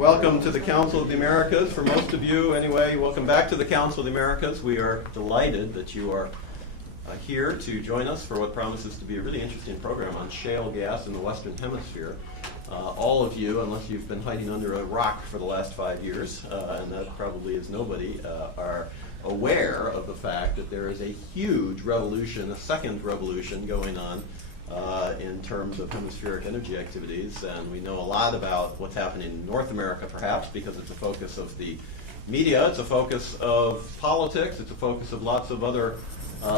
Welcome to the Council of the Americas. For most of you, anyway, welcome back to the Council of the Americas. We are delighted that you are here to join us for what promises to be a really interesting program on shale gas in the Western Hemisphere. All of you, unless you've been hiding under a rock for the last 5 years, and that probably is nobody, are aware of the fact that there is a huge revolution, a second revolution going on in terms of hemispheric energy activities, and we know a lot about what's happening in North America, perhaps because it's a focus of the media, it's a focus of politics, it's a focus of lots of other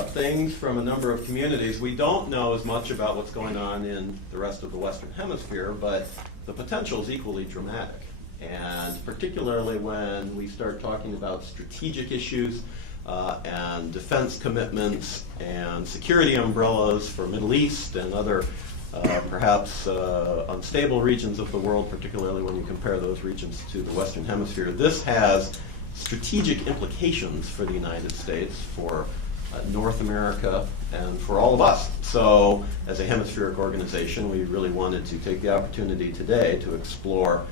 things from a number of communities. We don't know as much about what's going on in the rest of the Western Hemisphere, but the potential is equally dramatic, and particularly when we start talking about strategic issues and defense commitments and security umbrellas for Middle East and other perhaps unstable regions of the world, particularly when you compare those regions to the Western Hemisphere. This has strategic implications for the United States, for North America, and for all of us. So as a hemispheric organization, we really wanted to take the opportunity today to explore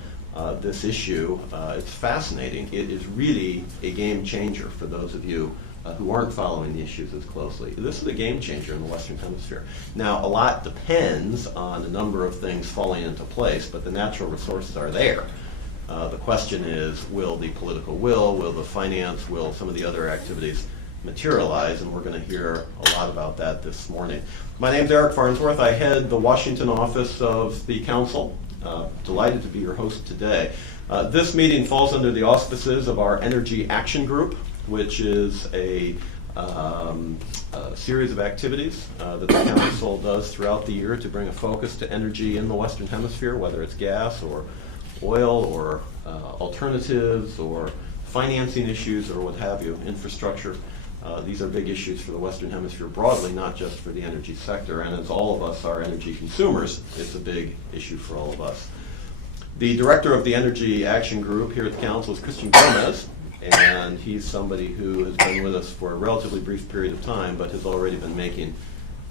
this issue. It's fascinating. It is really a game changer for those of you who aren't following the issues as closely. This is a game changer in the Western Hemisphere. Now, a lot depends on a number of things falling into place, but the natural resources are there. The question is, will the political will the finance, will some of the other activities materialize, and we're going to hear a lot about that this morning. My name's Eric Farnsworth. I head the Washington office of the Council. Delighted to be your host today. This meeting falls under the auspices of our Energy Action Group, which is a series of activities that the Council does throughout the year to bring a focus to energy in the Western Hemisphere, whether it's gas or oil or alternatives or financing issues or what have you, infrastructure. These are big issues for the Western Hemisphere broadly, not just for the energy sector. And as all of us are energy consumers, it's a big issue for all of us. The director of the Energy Action Group here at the Council is Christian Gomez, and he's somebody who has been with us for a relatively brief period of time, but has already been making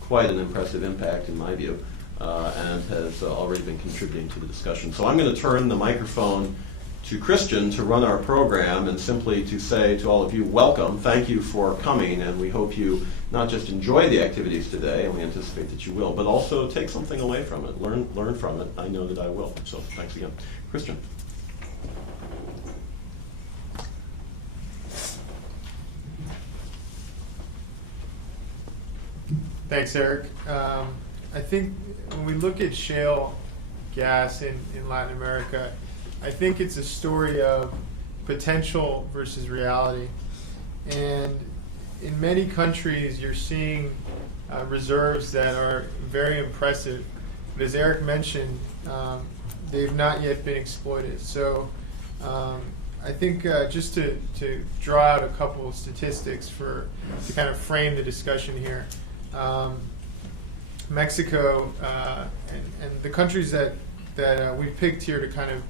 quite an impressive impact, in my view, and has already been contributing to the discussion. So I'm going to turn the microphone to Christian to run our program and simply to say to all of you, welcome, thank you for coming, and we hope you not just enjoy the activities today, and we anticipate that you will, but also take something away from it, learn from it. I know that I will, so thanks again. Christian. Thanks, Eric. I think when we look at shale gas in Latin America, I think it's a story of potential versus reality. And in many countries, you're seeing reserves that are very impressive. But as Eric mentioned, they've not yet been exploited. So I think just to draw out a couple of statistics to kind of frame the discussion here. Mexico and the countries that we've picked here to kind of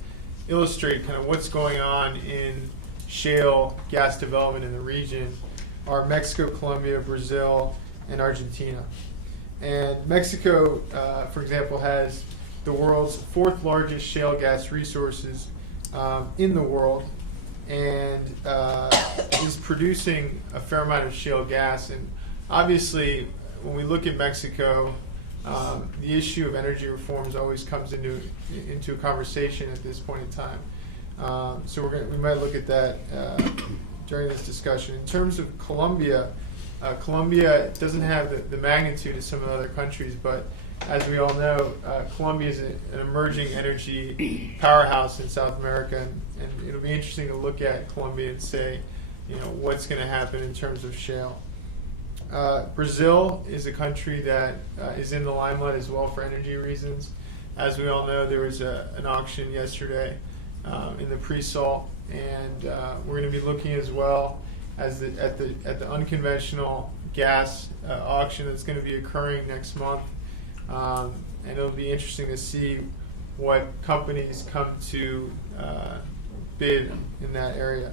illustrate kind of what's going on in shale gas development in the region are Mexico, Colombia, Brazil, and Argentina. And Mexico, for example, has the world's fourth largest shale gas resources in the world, and is producing a fair amount of shale gas. And obviously, when we look at Mexico, the issue of energy reforms always comes into a conversation at this point in time. So we might look at that during this discussion. In terms of Colombia, Colombia doesn't have the magnitude of some of the other countries, but as we all know, Colombia is an emerging energy powerhouse in South America, and it'll be interesting to look at Colombia and say, what's going to happen in terms of shale. Brazil is a country that is in the limelight as well for energy reasons. As we all know, there was an auction yesterday in the pre-salt, and we're going to be looking as well as at the unconventional gas auction that's going to be occurring next month. And it'll be interesting to see what companies come to bid in that area.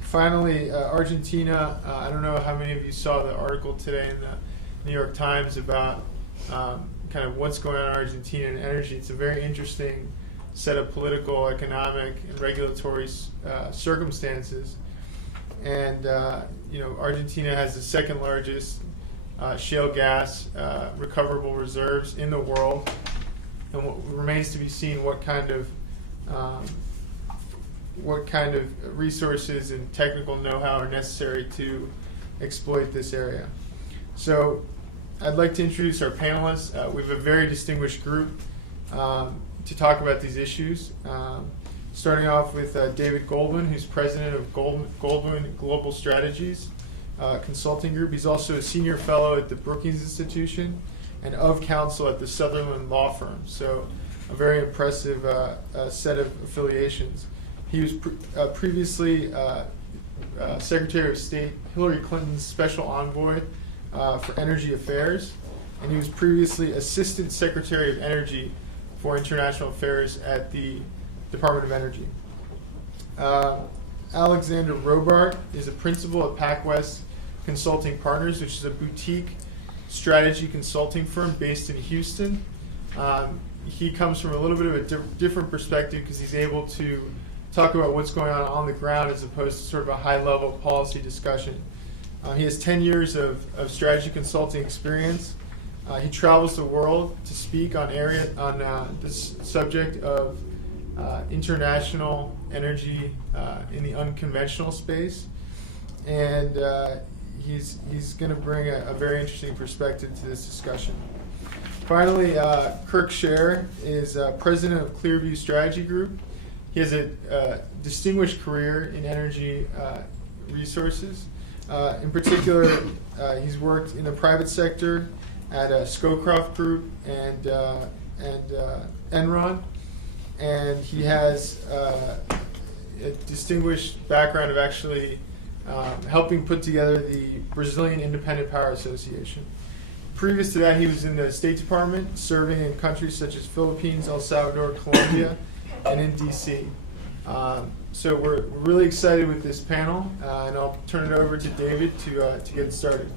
Finally, Argentina. I don't know how many of you saw the article today in the New York Times about kind of what's going on in Argentina and energy. It's a very interesting set of political, economic, and regulatory circumstances. And Argentina has the second largest shale gas recoverable reserves in the world, and what remains to be seen what kind of resources and technical know-how are necessary to exploit this area. So I'd like to introduce our panelists. We have a very distinguished group to talk about these issues. Starting off with David Goldwyn, who's president of Goldwyn Global Strategies Consulting Group. He's also a senior fellow at the Brookings Institution and of counsel at the Sutherland Law Firm. So a very impressive set of affiliations. He was previously Secretary of State Hillary Clinton's Special Envoy for Energy Affairs, and he was previously Assistant Secretary of Energy for International Affairs at the Department of Energy. Alexander Robart is a principal at PacWest Consulting Partners, which is a boutique strategy consulting firm based in Houston. He comes from a little bit of a different perspective because he's able to talk about what's going on the ground as opposed to sort of a high-level policy discussion. He has 10 years of strategy consulting experience. He travels the world to speak on this subject of international energy in the unconventional space, and he's going to bring a very interesting perspective to this discussion. Finally, Kirk Scher is president of Clearview Strategy Group. He has a distinguished career in energy resources. In particular, he's worked in the private sector at Scowcroft Group and Enron, and he has a distinguished background of actually helping put together the Brazilian Independent Power Association. Previous to that, he was in the State Department, serving in countries such as Philippines, El Salvador, Colombia, and in D.C. So we're really excited with this panel, and I'll turn it over to David to get started.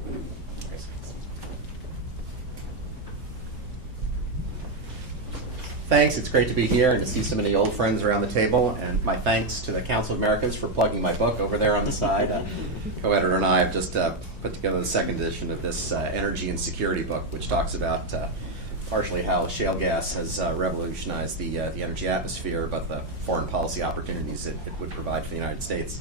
Thanks. It's great to be here and to see so many old friends around the table. And my thanks to the Council of Americans for plugging my book over there on the side. Co-editor and I have just put together the second edition of this energy and security book, which talks about partially how shale gas has revolutionized the energy atmosphere, but the foreign policy opportunities it would provide for the United States.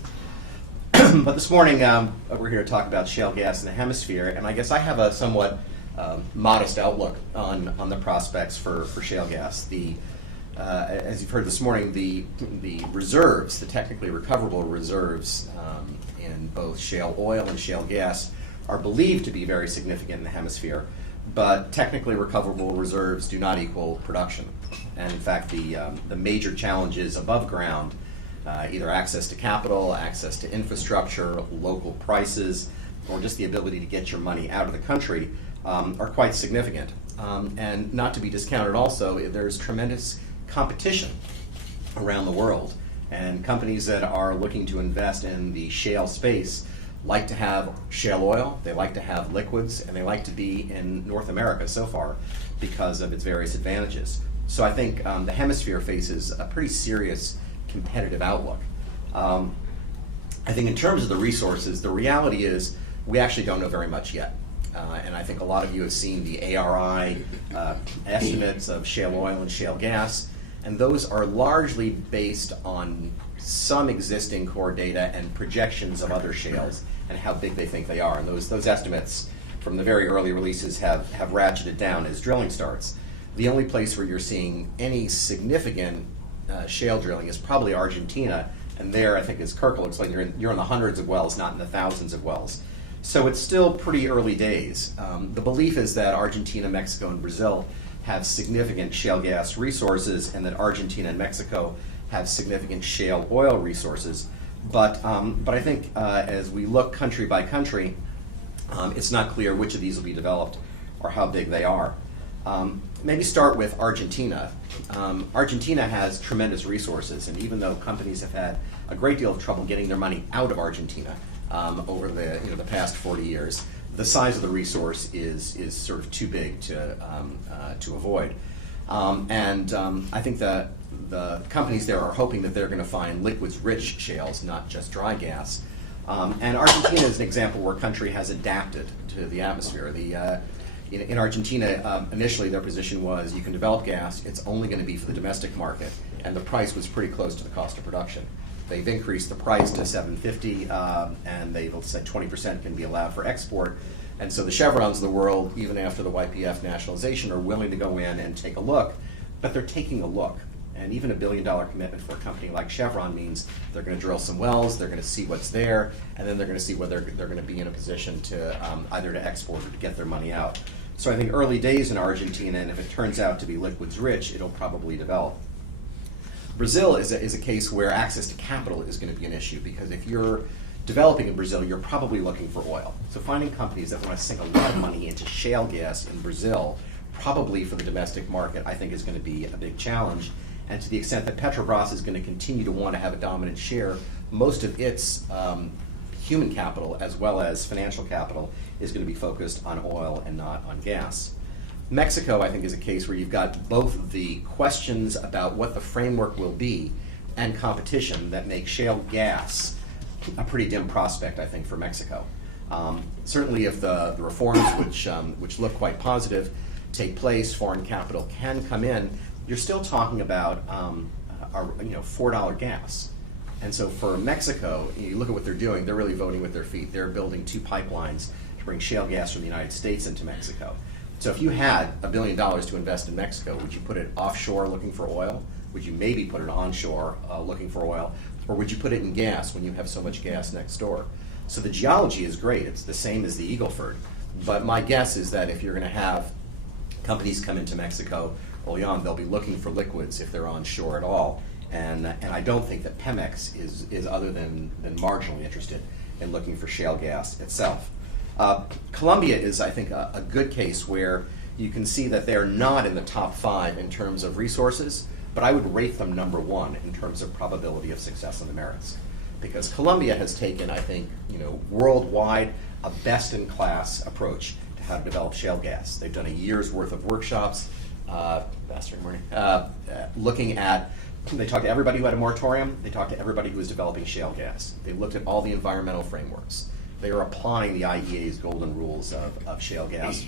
But this morning, we're here to talk about shale gas in the hemisphere, and I guess I have a somewhat modest outlook on the prospects for shale gas. As you've heard this morning, the reserves, the technically recoverable reserves in both shale oil and shale gas are believed to be very significant in the hemisphere, but technically recoverable reserves do not equal production. And in fact, the major challenges above ground, either access to capital, access to infrastructure, local prices, or just the ability to get your money out of the country, are quite significant. And not to be discounted also, there's tremendous competition around the world. And companies that are looking to invest in the shale space like to have shale oil, they like to have liquids, and they like to be in North America so far because of its various advantages. So I think the hemisphere faces a pretty serious competitive outlook. I think in terms of the resources, the reality is we actually don't know very much yet. And I think a lot of you have seen the ARI estimates of shale oil and shale gas, and those are largely based on some existing core data and projections of other shales and how big they think they are. And those estimates from the very early releases have ratcheted down as drilling starts. The only place where you're seeing any significant shale drilling is probably Argentina, and there, I think, as Kirk will explain, you're in the hundreds of wells, not in the thousands of wells. So it's still pretty early days. The belief is that Argentina, Mexico, and Brazil have significant shale gas resources, and that Argentina and Mexico have significant shale oil resources. But I think as we look country by country, it's not clear which of these will be developed or how big they are. Maybe start with Argentina. Argentina has tremendous resources, and even though companies have had a great deal of trouble getting their money out of Argentina over the past 40 years, the size of the resource is sort of too big to avoid. I think that the companies there are hoping that they're going to find liquids-rich shales, not just dry gas. And Argentina is an example where a country has adapted to the atmosphere. In Argentina, initially their position was you can develop gas, it's only going to be for the domestic market, and the price was pretty close to the cost of production. They've increased the price to $7.50, and they've said 20% can be allowed for export. And so the Chevrons of the world, even after the YPF nationalization, are willing to go in and take a look, but they're taking a look. And even $1 billion commitment for a company like Chevron means they're going to drill some wells, they're going to see what's there, and then they're going to see whether they're going to be in a position to either to export or to get their money out. So I think early days in Argentina, and if it turns out to be liquids rich, it'll probably develop. Brazil is a case where access to capital is going to be an issue, because if you're developing in Brazil, you're probably looking for oil. So finding companies that want to sink a lot of money into shale gas in Brazil, probably for the domestic market, I think is going to be a big challenge. And to the extent that Petrobras is going to continue to want to have a dominant share, most of its human capital as well as financial capital is going to be focused on oil and not on gas. Mexico, I think, is a case where you've got both the questions about what the framework will be and competition that make shale gas a pretty dim prospect, I think, for Mexico. Certainly if the reforms, which look quite positive, take place, foreign capital can come in, you're still talking about $4 gas. And so for Mexico, you look at what they're doing, they're really voting with their feet. They're building 2 pipelines to bring shale gas from the United States into Mexico. So if you had $1 billion to invest in Mexico, would you put it offshore looking for oil? Would you maybe put it onshore looking for oil? Or would you put it in gas when you have so much gas next door? So the geology is great. It's the same as the Eagle Ford. But my guess is that if you're going to have companies come into Mexico early on, they'll be looking for liquids if they're onshore at all. And I don't think that Pemex is other than marginally interested in looking for shale gas itself. Colombia is, I think, a good case where you can see that they're not in the top 5 in terms of resources, but I would rate them number 1 in terms of probability of success on the merits. Because Colombia has taken, I think, worldwide, a best-in-class approach to how to develop shale gas. They've done a year's worth of workshops, looking at, they talked to everybody who had a moratorium, they talked to everybody who was developing shale gas. They looked at all the environmental frameworks. They are applying the IEA's golden rules of shale gas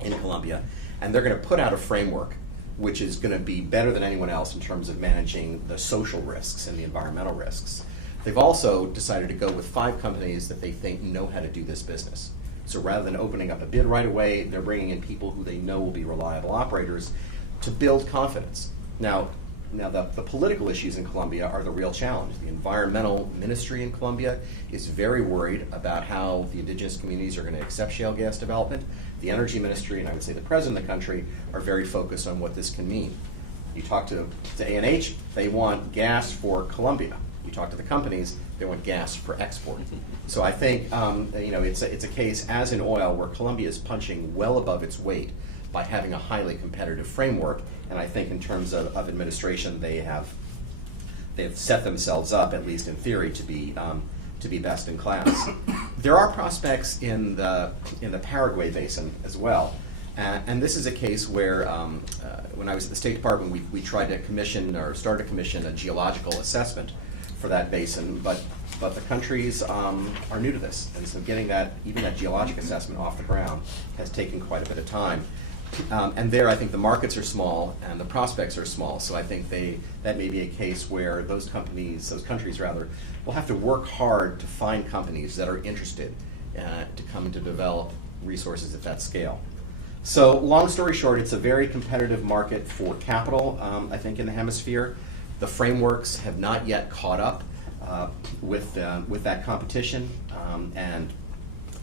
in Colombia, and they're going to put out a framework which is going to be better than anyone else in terms of managing the social risks and the environmental risks. They've also decided to go with 5 companies that they think know how to do this business. So rather than opening up a bid right away, they're bringing in people who they know will be reliable operators to build confidence. Now the political issues in Colombia are the real challenge. The environmental ministry in Colombia is very worried about how the indigenous communities are going to accept shale gas development. The energy ministry, and I would say the president of the country, are very focused on what this can mean. You talk to A&H, they want gas for Colombia. You talk to the companies, they want gas for export. So I think it's a case, as in oil, where Colombia is punching well above its weight by having a highly competitive framework. And I think in terms of administration, they have set themselves up, at least in theory, to be best in class. There are prospects in the Paraguay basin as well. And this is a case where, when I was at the State Department, we tried to commission or start to commission a geological assessment for that basin, but the countries are new to this, and so getting even that geologic assessment off the ground has taken quite a bit of time. And there, I think the markets are small and the prospects are small, so I think that may be a case where those countries will have to work hard to find companies that are interested to come to develop resources at that scale. So long story short, it's a very competitive market for capital, I think, in the hemisphere. The frameworks have not yet caught up with that competition, and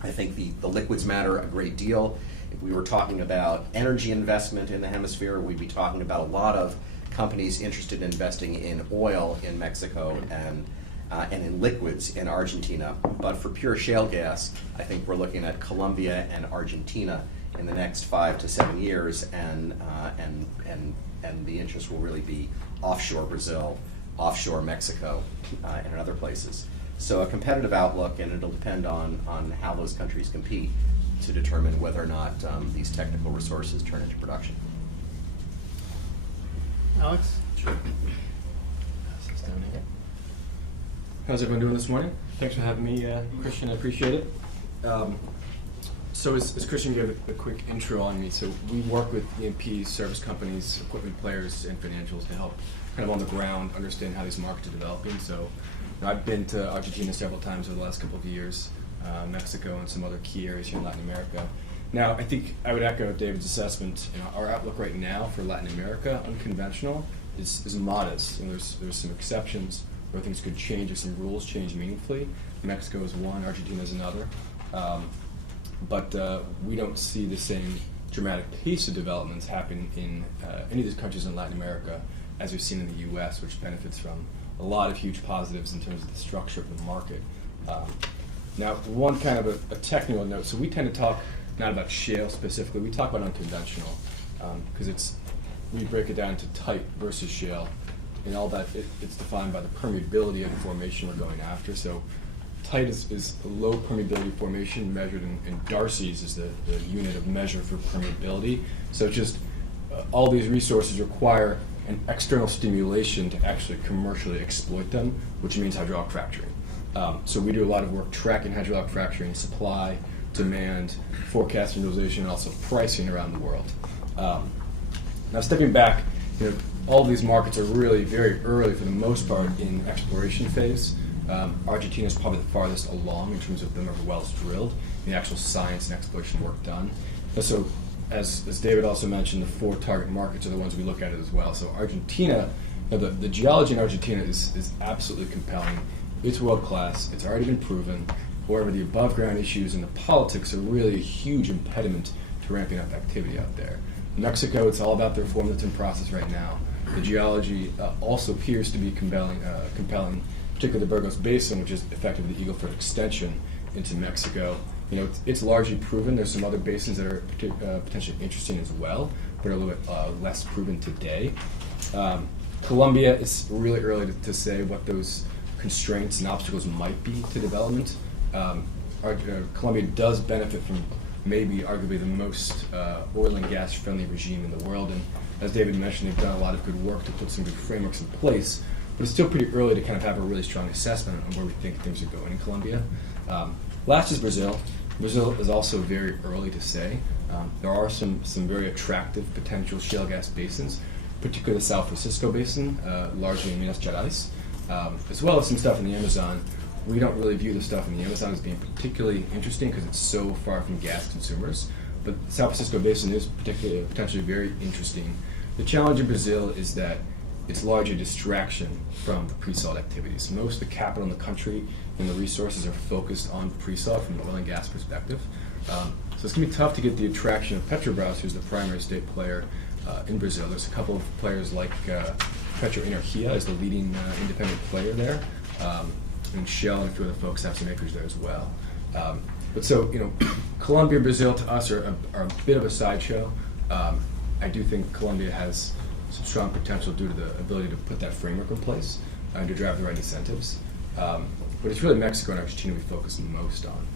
I think the liquids matter a great deal. If we were talking about energy investment in the hemisphere, we'd be talking about a lot of companies interested in investing in oil in Mexico and in liquids in Argentina. But for pure shale gas, I think we're looking at Colombia and Argentina in the next 5 to 7 years, and the interest will really be offshore Brazil, offshore Mexico, and in other places. So a competitive outlook, and it'll depend on how those countries compete to determine whether or not these technical resources turn into production. Alex? How's everyone doing this morning? Thanks for having me, Christian. I appreciate it. So as Christian gave a quick intro on me, so we work with E&P service companies, equipment players, and financials to help kind of on the ground understand how these markets are developing. So I've been to Argentina several times over the last couple of years, Mexico, and some other key areas here in Latin America. Now, I think I would echo David's assessment. Our outlook right now for Latin America, unconventional, is modest. There's some exceptions where things could change if some rules change meaningfully. Mexico is one, Argentina is another. But we don't see the same dramatic pace of developments happening in any of these countries in Latin America as we've seen in the U.S., which benefits from a lot of huge positives in terms of the structure of the market. Now, one kind of a technical note. So we tend to talk not about shale specifically. We talk about unconventional because we break it down to tight versus shale. And all that, it's defined by the permeability of the formation we're going after. So tight is a low permeability formation measured in Darcy's is the unit of measure for permeability. So just all these resources require an external stimulation to actually commercially exploit them, which means hydraulic fracturing. So we do a lot of work tracking hydraulic fracturing, supply, demand, forecasting, utilization, and also pricing around the world. Now stepping back, all of these markets are really very early for the most part in exploration phase. Argentina is probably the farthest along in terms of the number of wells drilled, the actual science and exploration work done. And so, as David also mentioned, the 4 target markets are the ones we look at as well. So Argentina, the geology in Argentina is absolutely compelling. It's world-class. It's already been proven. However, the above-ground issues and the politics are really a huge impediment to ramping up activity out there. Mexico, it's all about the reform that's in process right now. The geology also appears to be compelling, particularly the Burgos Basin, which is effectively the Eagle Ford extension into Mexico. It's largely proven. There's some other basins that are potentially interesting as well, but are a little bit less proven today. Colombia is really early to say what those constraints and obstacles might be to development. Colombia does benefit from maybe arguably the most oil and gas friendly regime in the world, and as David mentioned, they've done a lot of good work to put some good frameworks in place, but it's still pretty early to kind of have a really strong assessment on where we think things are going in Colombia. Last is Brazil. Brazil is also very early to say. There are some very attractive potential shale gas basins, particularly the São Francisco Basin, largely in Minas Gerais, as well as some stuff in the Amazon. We don't really view the stuff in the Amazon as being particularly interesting because it's so far from gas consumers. But the São Francisco Basin is potentially very interesting. The challenge in Brazil is that it's largely a distraction from the pre-salt activities. Most of the capital in the country and the resources are focused on pre-salt from the oil and gas perspective. So it's going to be tough to get the attraction of Petrobras, who's the primary state player in Brazil. There's a couple of players like Petroenergia is the leading independent player there. And Shale and a few other folks have some acreage there as well. But so, Colombia and Brazil to us are a bit of a sideshow. I do think Colombia has some strong potential due to the ability to put that framework in place and to drive the right incentives. But it's really Mexico and Argentina we focus most on.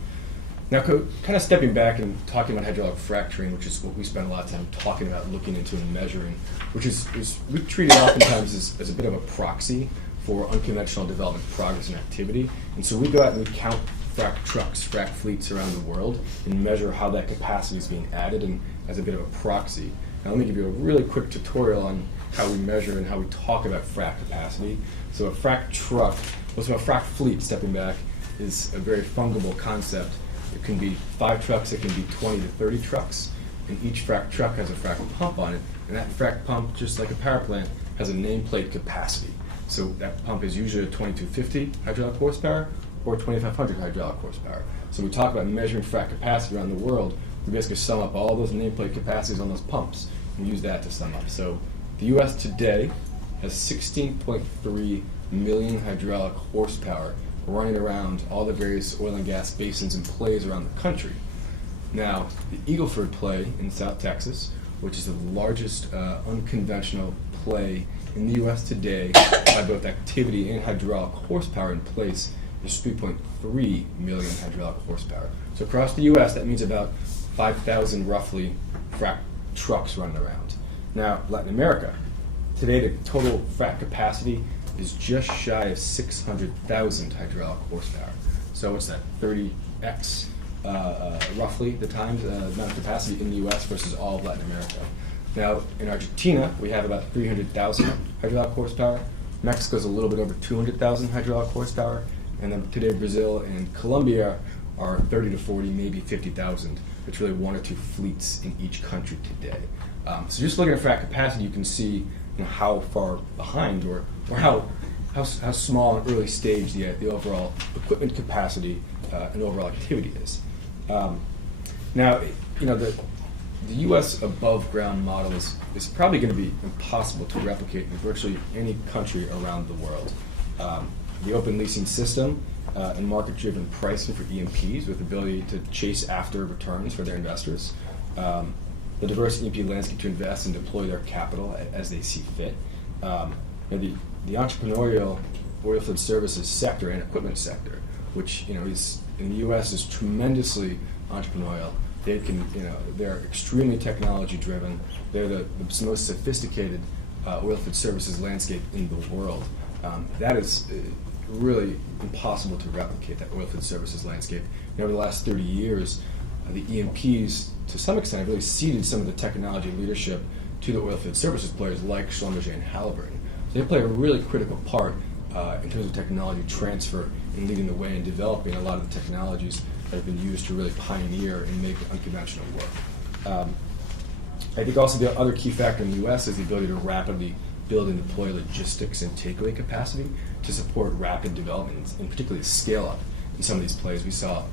Now, kind of stepping back and talking about hydraulic fracturing, which is what we spend a lot of time talking about, looking into and measuring, which is we treat it oftentimes as a bit of a proxy for unconventional development progress and activity. And so we go out and we count frac trucks, frac fleets around the world and measure how that capacity is being added and as a bit of a proxy. Now let me give you a really quick tutorial on how we measure and how we talk about frac capacity. So a frac truck, a frac fleet, stepping back, is a very fungible concept. It can be 5 trucks, it can be 20 to 30 trucks, and each frac truck has a frac pump on it, and that frac pump, just like a power plant, has a nameplate capacity. So that pump is usually a 2250 hydraulic horsepower or 2500 hydraulic horsepower. So when we talk about measuring frac capacity around the world, we basically sum up all those nameplate capacities on those pumps and use that to sum up. So the U.S. today has 16.3 million hydraulic horsepower running around all the various oil and gas basins and plays around the country. Now, the Eagle Ford play in South Texas, which is the largest unconventional play in the U.S. today by both activity and hydraulic horsepower in place, is 3.3 million hydraulic horsepower. So across the U.S., that means about 5,000 roughly frac trucks running around. Now, Latin America, today the total frac capacity is just shy of 600,000 hydraulic horsepower. So what's that, 30x roughly the times amount of capacity in the U.S. versus all of Latin America. Now, in Argentina, we have about 300,000 hydraulic horsepower. Mexico's a little bit over 200,000 hydraulic horsepower. And then today, Brazil and Colombia are 30 to 40, maybe 50,000. It's really one or two fleets in each country today. So just looking at frac capacity, you can see how far behind or how small and early stage the overall equipment capacity and overall activity is. Now, the U.S. above-ground model is probably going to be impossible to replicate in virtually any country around the world. The open leasing system and market-driven pricing for E&Ps with the ability to chase after returns for their investors, the diverse E&P landscape to invest and deploy their capital as they see fit, the entrepreneurial oilfield services sector and equipment sector, which is in the U.S. is tremendously entrepreneurial. They're extremely technology driven. They're the most sophisticated oilfield services landscape in the world. That is really impossible to replicate, that oilfield services landscape. Over the last 30 years, the E&Ps, to some extent, have really ceded some of the technology leadership to the oilfield services players like Schlumberger and Halliburton. So they play a really critical part in terms of technology transfer and leading the way in developing a lot of the technologies that have been used to really pioneer and make unconventional work. I think also the other key factor in the U.S. is the ability to rapidly build and deploy logistics and takeaway capacity to support rapid development and particularly scale up in some of these plays. We saw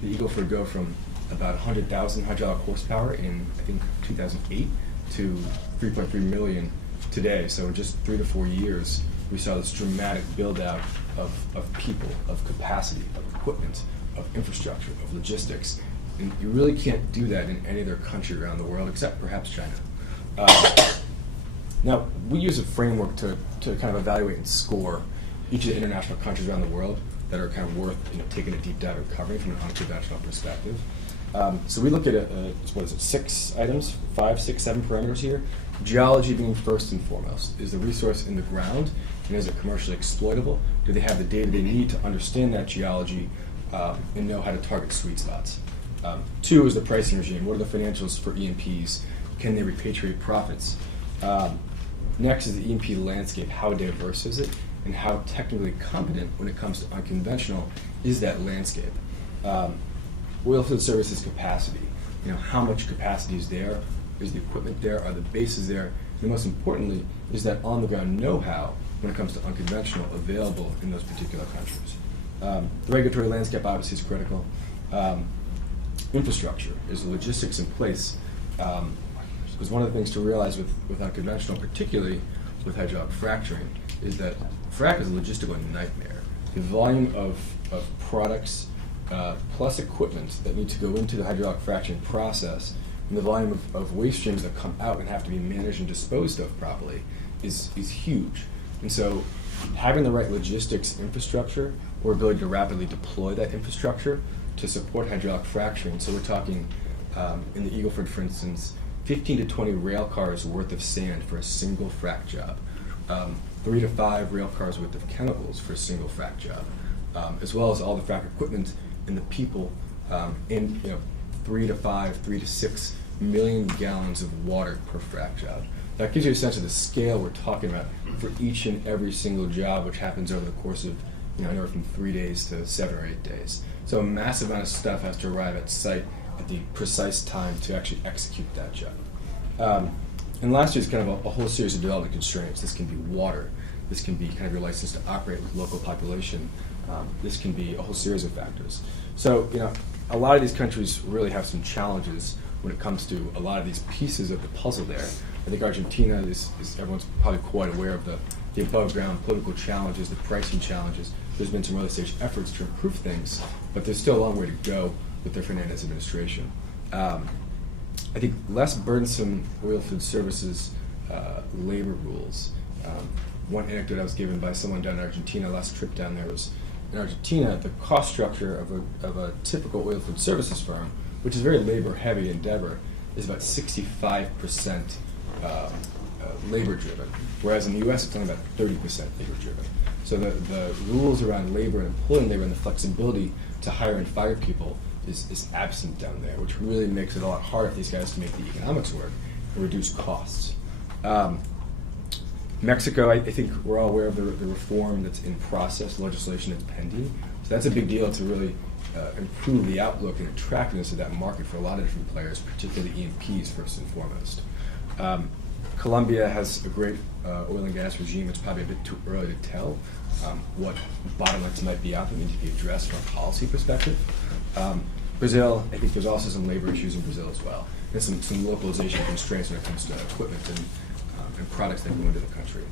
the Eagle Ford go from about 100,000 hydraulic horsepower in, I think, 2008 to 3.3 million today. So in just 3 to 4 years, we saw this dramatic build-out of people, of capacity, of equipment, of infrastructure, of logistics. And you really can't do that in any other country around the world, except perhaps China. Now, we use a framework to kind of evaluate and score each of the international countries around the world that are kind of worth taking a deep dive and covering from an unconventional perspective. So we look at, 6 items, 5, 6, 7 parameters here. Geology being first and foremost. Is the resource in the ground, and is it commercially exploitable? Do they have the data they need to understand that geology and know how to target sweet spots? 2 is the pricing regime. What are the financials for E&Ps? Can they repatriate profits? Next is the E&P landscape. How diverse is it? And how technically competent when it comes to unconventional is that landscape? Oilfield services capacity. How much capacity is there? Is the equipment there? Are the bases there? And most importantly, is that on-the-ground know-how when it comes to unconventional available in those particular countries? The regulatory landscape obviously is critical. Infrastructure. Is the logistics in place? Because one of the things to realize with unconventional, particularly with hydraulic fracturing, is that frac is a logistical nightmare. The volume of products plus equipment that need to go into the hydraulic fracturing process and the volume of waste streams that come out and have to be managed and disposed of properly is huge. And so having the right logistics infrastructure or ability to rapidly deploy that infrastructure to support hydraulic fracturing. So we're talking in the Eagle Ford, for instance, 15 to 20 rail cars worth of sand for a single frac job. 3 to 5 rail cars worth of chemicals for a single frac job, as well as all the frac equipment and the people in 3 to 6 million gallons of water per frac job. That gives you a sense of the scale we're talking about for each and every single job, which happens over the course of anywhere from 3 days to 7 or 8 days. So a massive amount of stuff has to arrive at site at the precise time to actually execute that job. And last year is kind of a whole series of development constraints. This can be water. This can be kind of your license to operate with local population. This can be a whole series of factors. So, a lot of these countries really have some challenges when it comes to a lot of these pieces of the puzzle there. I think Argentina is everyone's probably quite aware of the above-ground political challenges, the pricing challenges. There's been some early-stage efforts to improve things, but there's still a long way to go with the Fernandez administration. I think less burdensome oilfield services labor rules. One anecdote I was given by someone down in Argentina last trip down there was, in Argentina, the cost structure of a typical oilfield services firm, which is a very labor-heavy endeavor, is about 65% labor-driven, whereas in the U.S. it's only about 30% labor-driven. So the rules around labor and employing labor and the flexibility to hire and fire people is absent down there, which really makes it a lot harder for these guys to make the economics work and reduce costs. Mexico, I think we're all aware of the reform that's in process, legislation that's pending. So that's a big deal to really improve the outlook and attractiveness of that market for a lot of different players, particularly E&Ps first and foremost. Colombia has a great oil and gas regime. It's probably a bit too early to tell what bottlenecks might be out there that need to be addressed from a policy perspective. Brazil, I think there's also some labor issues in Brazil as well. There's some localization constraints when it comes to equipment and products that go into the country.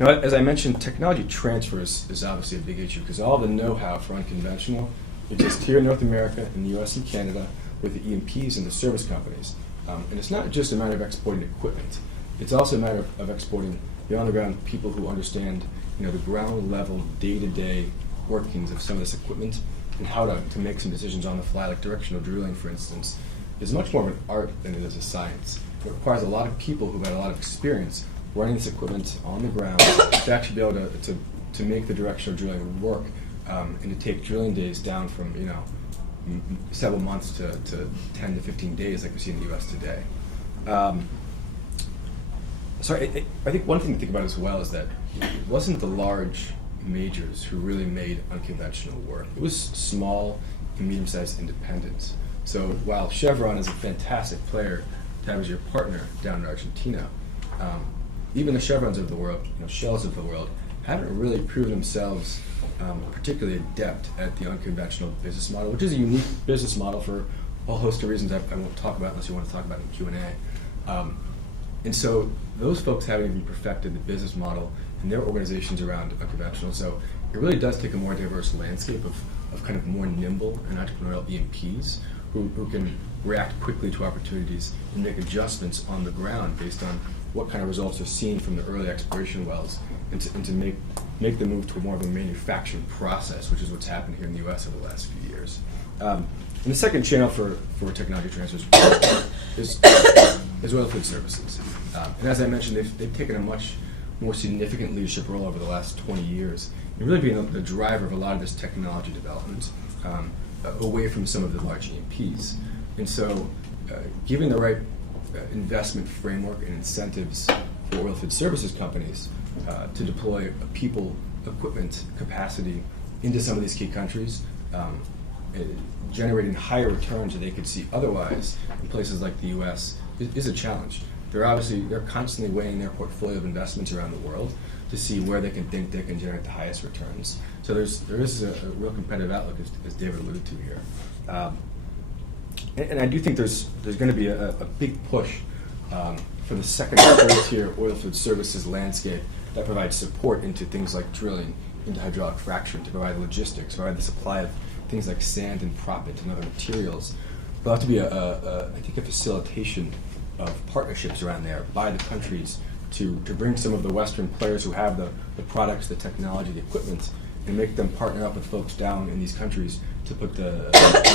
As I mentioned, technology transfer is obviously a big issue because all the know-how for unconventional exists here in North America, in the U.S. and Canada, with the E&Ps and the service companies. And it's not just a matter of exporting equipment. It's also a matter of exporting the on-the-ground people who understand the ground-level, day-to-day workings of some of this equipment and how to make some decisions on the fly, like directional drilling, for instance, is much more of an art than it is a science. It requires a lot of people who've had a lot of experience running this equipment on the ground to actually be able to make the directional drilling work and to take drilling days down from several months to 10 to 15 days like we see in the U.S. today. I think one thing to think about as well is that it wasn't the large majors who really made unconventional work. It was small and medium-sized independents. So while Chevron is a fantastic player to have as your partner down in Argentina, even the Chevrons of the world, Shales of the world, haven't really proven themselves particularly adept at the unconventional business model, which is a unique business model for a whole host of reasons I won't talk about unless you want to talk about it in Q&A. And so those folks haven't even perfected the business model and their organizations around unconventional. So it really does take a more diverse landscape of kind of more nimble and entrepreneurial E&Ps who can react quickly to opportunities and make adjustments on the ground based on what kind of results are seen from the early exploration wells and to make the move to more of a manufacturing process, which is what's happened here in the U.S. over the last few years. And the second channel for technology transfers is oilfield services. And as I mentioned, they've taken a much more significant leadership role over the last 20 years and really being the driver of a lot of this technology development away from some of the large E&Ps. And so giving the right investment framework and incentives for oilfield services companies to deploy people, equipment, capacity into some of these key countries, generating higher returns than they could see otherwise in places like the U.S. is a challenge. They're constantly weighing their portfolio of investments around the world to see where they can generate the highest returns. So there is a real competitive outlook, as David alluded to here. And I do think there's going to be a big push for the second and third tier oilfield services landscape that provides support into things like drilling, into hydraulic fracturing, to provide logistics, provide the supply of things like sand and proppant and other materials. There'll have to be I think a facilitation of partnerships around there by the countries to bring some of the Western players who have the products, the technology, the equipment, and make them partner up with folks down in these countries to put the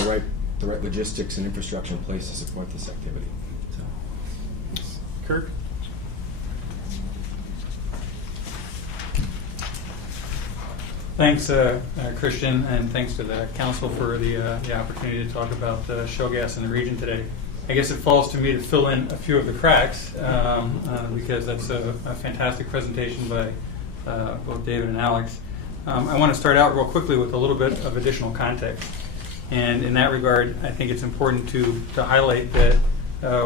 right logistics and infrastructure in place to support this activity. So. Kirk? Thanks, Christian, and thanks to the council for the opportunity to talk about shale gas in the region today. I guess it falls to me to fill in a few of the cracks because that's a fantastic presentation by both David and Alex. I want to start out real quickly with a little bit of additional context. And in that regard, I think it's important to highlight that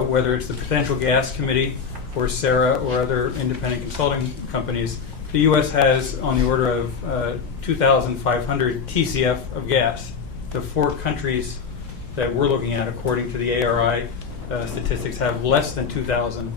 whether it's the Potential Gas Committee or SARA or other independent consulting companies, the U.S. has on the order of 2,500 TCF of gas. The 4 countries that we're looking at, according to the ARI statistics, have less than 2,000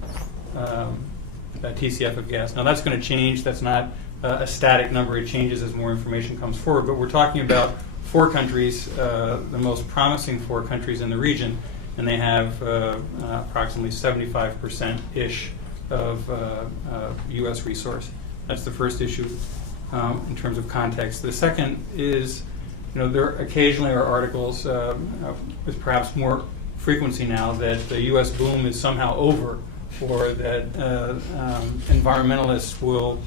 TCF of gas. Now that's going to change. That's not a static number. It changes as more information comes forward. But we're talking about 4 countries, the most promising 4 countries in the region, and they have approximately 75%-ish of U.S. resource. That's the first issue in terms of context. The second is, there occasionally are articles with perhaps more frequency now that the U.S. boom is somehow over or that environmentalists will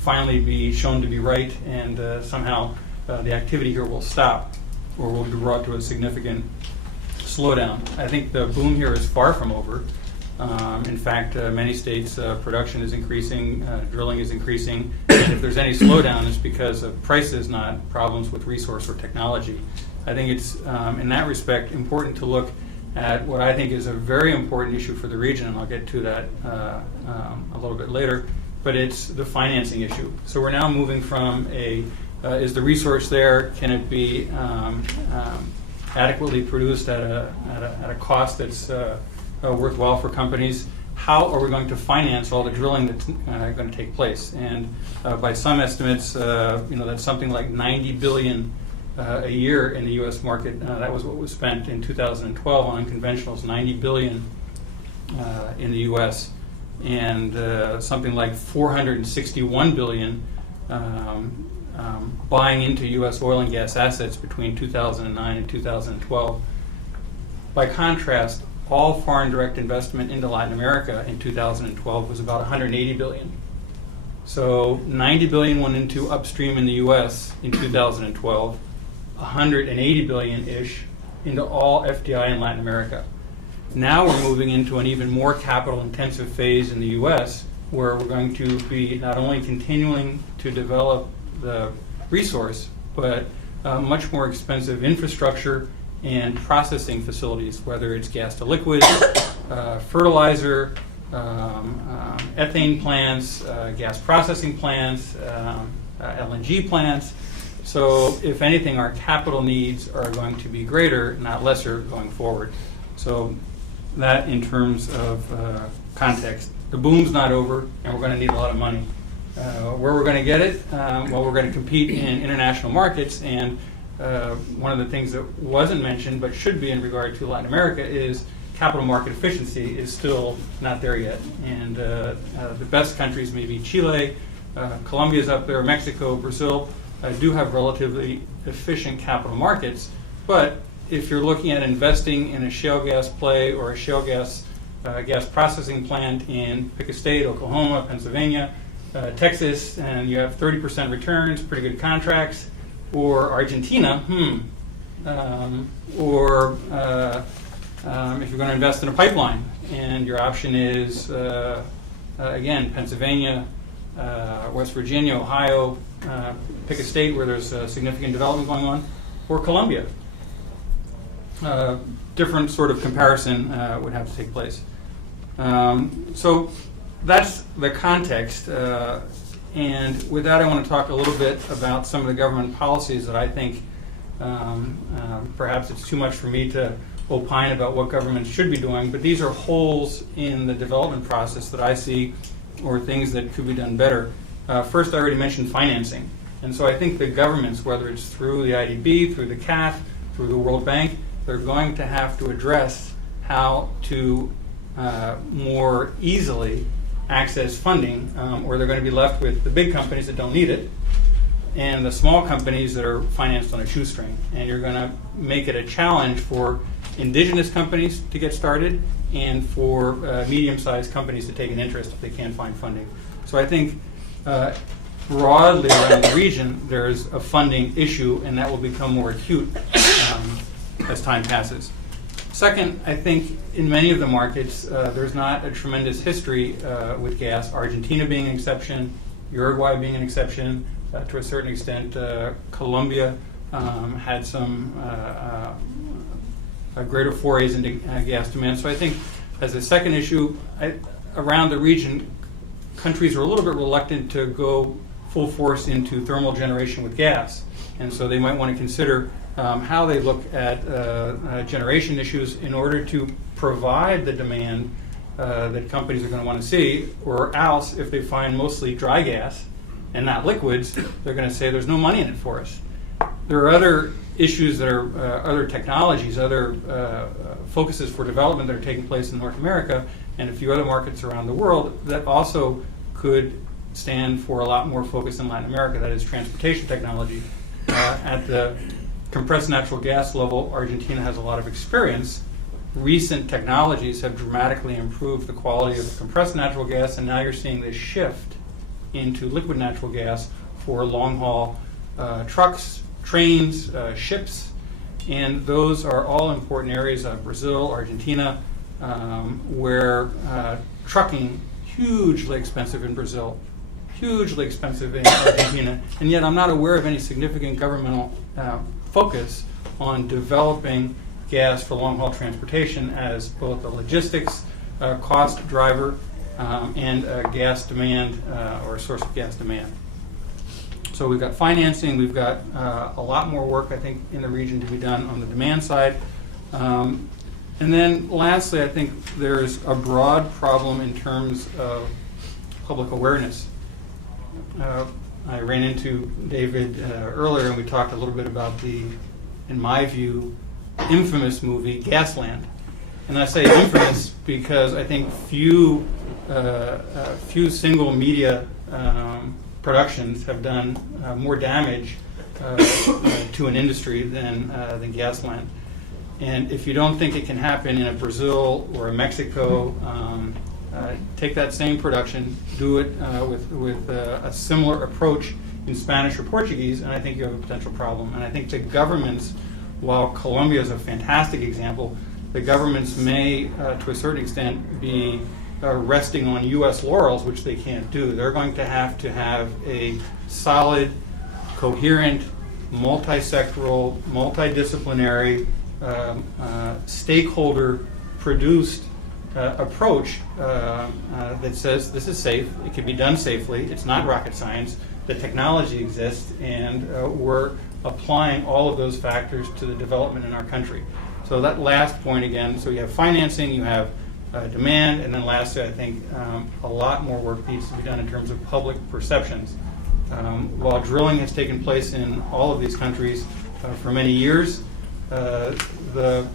finally be shown to be right, and somehow the activity here will stop or will be brought to a significant slowdown. I think the boom here is far from over. In fact, many states' production is increasing, drilling is increasing, and if there's any slowdown, it's because of prices, not problems with resource or technology. I think it's, in that respect, important to look at what I think is a very important issue for the region, and I'll get to that a little bit later, but it's the financing issue. So we're now moving from is the resource there? Can it be adequately produced at a cost that's worthwhile for companies? How are we going to finance all the drilling that's going to take place? And by some estimates, that's something like $90 billion a year in the U.S. market. That was what was spent in 2012 on unconventionals, $90 billion in the U.S. and something like $461 billion buying into U.S. oil and gas assets between 2009 and 2012. By contrast, all foreign direct investment into Latin America in 2012 was about $180 billion. So $90 billion went into upstream in the U.S. in 2012, $180 billion-ish into all FDI in Latin America. Now we're moving into an even more capital-intensive phase in the U.S., where we're going to be not only continuing to develop the resource, but much more expensive infrastructure and processing facilities, whether it's gas to liquids, fertilizer, ethane plants, gas processing plants, LNG plants. So if anything, our capital needs are going to be greater, not lesser, going forward. So that in terms of context. The boom's not over, and we're going to need a lot of money. Where we're going to get it? Well, we're going to compete in international markets, and one of the things that wasn't mentioned but should be in regard to Latin America is capital market efficiency is still not there yet. And the best countries, maybe Chile, Colombia's up there, Mexico, Brazil, do have relatively efficient capital markets. But if you're looking at investing in a shale gas play or a shale gas processing plant in pick a state, Oklahoma, Pennsylvania, Texas, and you have 30% returns, pretty good contracts, or Argentina, or if you're going to invest in a pipeline and your option is, again, Pennsylvania, West Virginia, Ohio, pick a state where there's significant development going on, or Colombia. Different sort of comparison would have to take place. So that's the context. And with that, I want to talk a little bit about some of the government policies that I think perhaps it's too much for me to opine about what governments should be doing, but these are holes in the development process that I see, or things that could be done better. First, I already mentioned financing. And so I think the governments, whether it's through the IDB, through the CAF, through the World Bank, they're going to have to address how to more easily access funding, or they're going to be left with the big companies that don't need it and the small companies that are financed on a shoestring. And you're going to make it a challenge for indigenous companies to get started and for medium-sized companies to take an interest if they can't find funding. So I think broadly around the region, there's a funding issue, and that will become more acute as time passes. Second, I think in many of the markets, there's not a tremendous history with gas, Argentina being an exception, Uruguay being an exception, to a certain extent, Colombia had some greater forays into gas demand. So I think as a second issue, around the region, countries are a little bit reluctant to go full force into thermal generation with gas. And so they might want to consider how they look at generation issues in order to provide the demand that companies are going to want to see, or else if they find mostly dry gas and not liquids, they're going to say there's no money in it for us. There are other issues that are other technologies, other focuses for development that are taking place in North America and a few other markets around the world that also could stand for a lot more focus in Latin America. That is transportation technology. At the compressed natural gas level, Argentina has a lot of experience, recent technologies have dramatically improved the quality of the compressed natural gas, and now you're seeing this shift into liquid natural gas for long-haul trucks, trains, ships, and those are all important areas of Brazil, Argentina, where trucking, hugely expensive in Brazil, hugely expensive in Argentina, and yet I'm not aware of any significant governmental focus on developing gas for long-haul transportation as both a logistics cost driver and a gas demand or a source of gas demand. So we've got financing, we've got a lot more work, I think, in the region to be done on the demand side. And then lastly, I think there's a broad problem in terms of public awareness. I ran into David earlier, and we talked a little bit about the, in my view, infamous movie Gasland. And I say infamous because I think few single media productions have done more damage to an industry than Gasland. And if you don't think it can happen in a Brazil or a Mexico, take that same production, do it with a similar approach in Spanish or Portuguese, and I think you have a potential problem. And I think the governments, while Colombia is a fantastic example, the governments may, to a certain extent, be resting on U.S. laurels, which they can't do. They're going to have a solid, coherent, multi-sectoral, multidisciplinary, stakeholder-produced approach that says this is safe, it can be done safely, it's not rocket science, the technology exists, and we're applying all of those factors to the development in our country. So that last point again, so you have financing, you have demand, and then lastly, I think a lot more work needs to be done in terms of public perceptions. While drilling has taken place in all of these countries for many years, the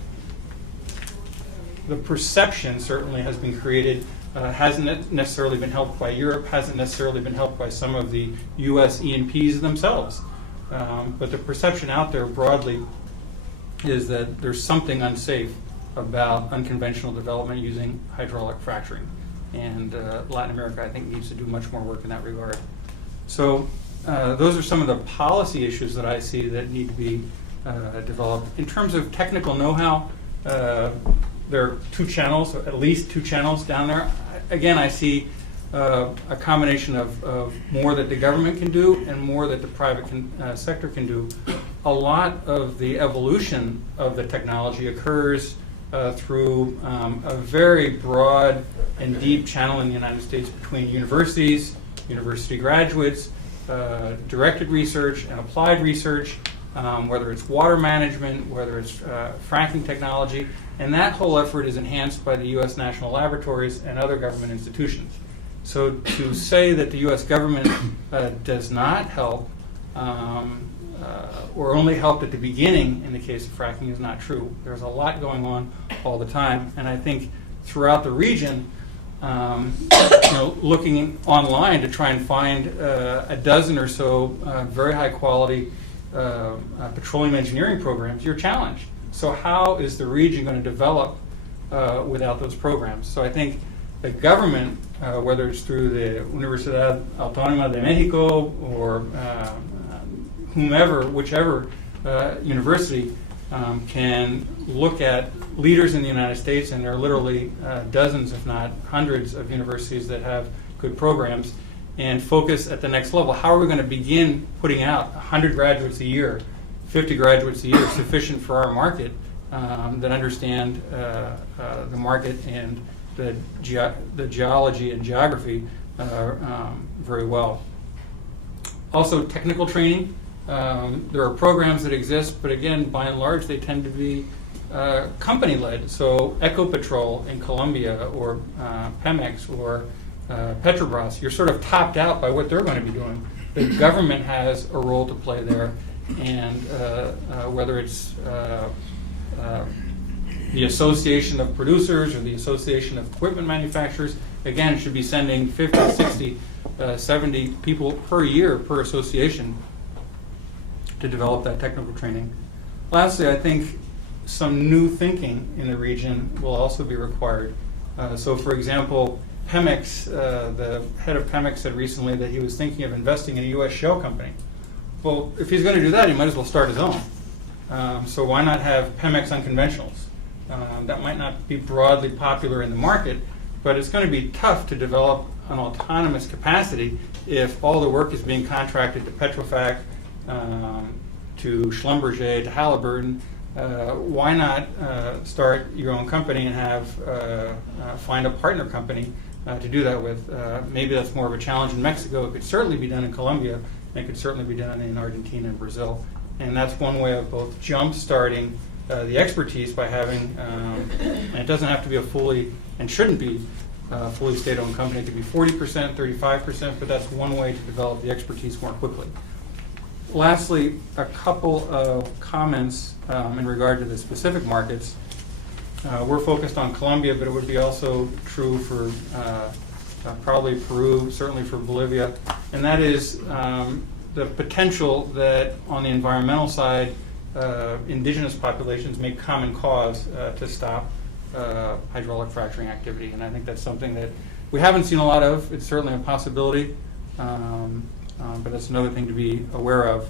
perception certainly has been created, hasn't necessarily been helped by Europe, hasn't necessarily been helped by some of the U.S. E&Ps themselves. But the perception out there broadly is that there's something unsafe about unconventional development using hydraulic fracturing. And Latin America, I think, needs to do much more work in that regard. So those are some of the policy issues that I see that need to be developed. In terms of technical know-how, there are two channels, or at least two channels down there. Again, I see a combination of more that the government can do and more that the private sector can do. A lot of the evolution of the technology occurs through a very broad and deep channel in the United States between universities, university graduates, directed research and applied research, whether it's water management, whether it's fracking technology, and that whole effort is enhanced by the U.S. national laboratories and other government institutions. So to say that the U.S. government does not help or only helped at the beginning in the case of fracking is not true. There's a lot going on all the time, and I think throughout the region, looking online to try and find a dozen or so very high quality petroleum engineering programs, you're challenged. So how is the region going to develop without those programs? So I think the government, whether it's through the Universidad Autónoma de Mexico or whichever university, can look at leaders in the United States, and there are literally dozens, if not hundreds, of universities that have good programs, and focus at the next level. How are we going to begin putting out 100 graduates a year, 50 graduates a year, sufficient for our market, that understand the market and the geology and geography very well. Also, technical training. There are programs that exist, but again, by and large, they tend to be company-led. So Ecopetrol in Colombia, or Pemex, or Petrobras, you're sort of topped out by what they're going to be doing. The government has a role to play there, and whether it's the Association of Producers or the Association of Equipment Manufacturers, again, should be sending 50, 60, 70 people per year per association to develop that technical training. Lastly, I think some new thinking in the region will also be required. So, for example, Pemex, the head of Pemex said recently that he was thinking of investing in a U.S. shale company. Well, if he's going to do that, he might as well start his own. So why not have Pemex unconventionals? That might not be broadly popular in the market, but it's going to be tough to develop an autonomous capacity if all the work is being contracted to Petrofac, to Schlumberger, to Halliburton. Why not start your own company and have find a partner company to do that with? Maybe that's more of a challenge in Mexico. It could certainly be done in Colombia, and it could certainly be done in Argentina and Brazil. And that's one way of both jump-starting the expertise by having, and it doesn't have to be a fully, and shouldn't be, fully state-owned company. It could be 40%, 35%, but that's one way to develop the expertise more quickly. Lastly, a couple of comments in regard to the specific markets. We're focused on Colombia, but it would be also true for probably Peru, certainly for Bolivia, and that is the potential that on the environmental side, indigenous populations make common cause to stop hydraulic fracturing activity, and I think that's something that we haven't seen a lot of. It's certainly a possibility, but that's another thing to be aware of.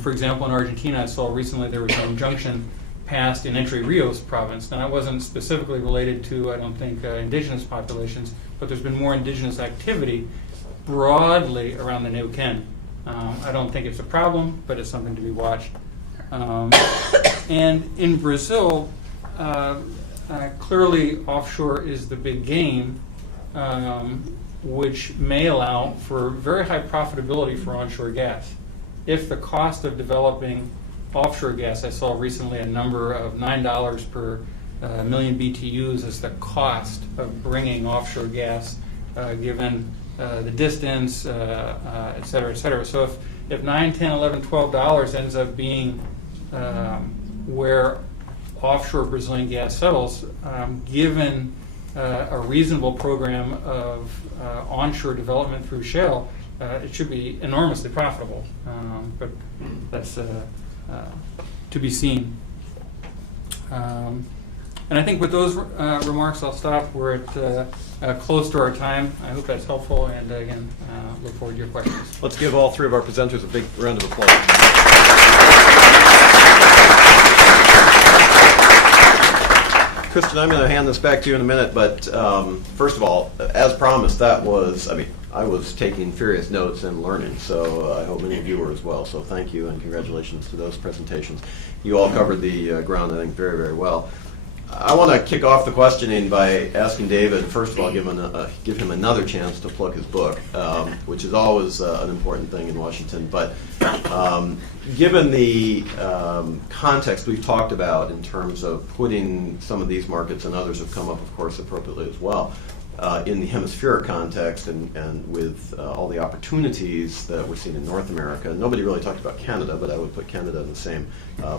For example, in Argentina, I saw recently there was an injunction passed in Entre Rios province. Now, that wasn't specifically related to, I don't think, indigenous populations, but there's been more indigenous activity broadly around the Neuquén. I don't think it's a problem, but it's something to be watched. And in Brazil, clearly offshore is the big game, which may allow for very high profitability for onshore gas. If the cost of developing offshore gas, I saw recently a number of $9 per million BTUs as the cost of bringing offshore gas, given the distance, et cetera, et cetera. So if $9, $10, $11, $12 ends up being where offshore Brazilian gas settles, given a reasonable program of onshore development through shale, it should be enormously profitable. But that's to be seen. And I think with those remarks, I'll stop. We're at close to our time. I hope that's helpful, and again, look forward to your questions. Let's give all three of our presenters a big round of applause. Kristen, I'm going to hand this back to you in a minute, but first of all, as promised, that was, I was taking furious notes and learning, so I hope many of you were as well. So thank you and congratulations to those presentations. You all covered the ground, I think, very, very well. I want to kick off the questioning by asking David, first of all, give him another chance to plug his book, which is always an important thing in Washington. But given the context we've talked about in terms of putting some of these markets, and others have come up, of course, appropriately as well, in the hemispheric context and with all the opportunities that we're seeing in North America. Nobody really talked about Canada, but I would put Canada in the same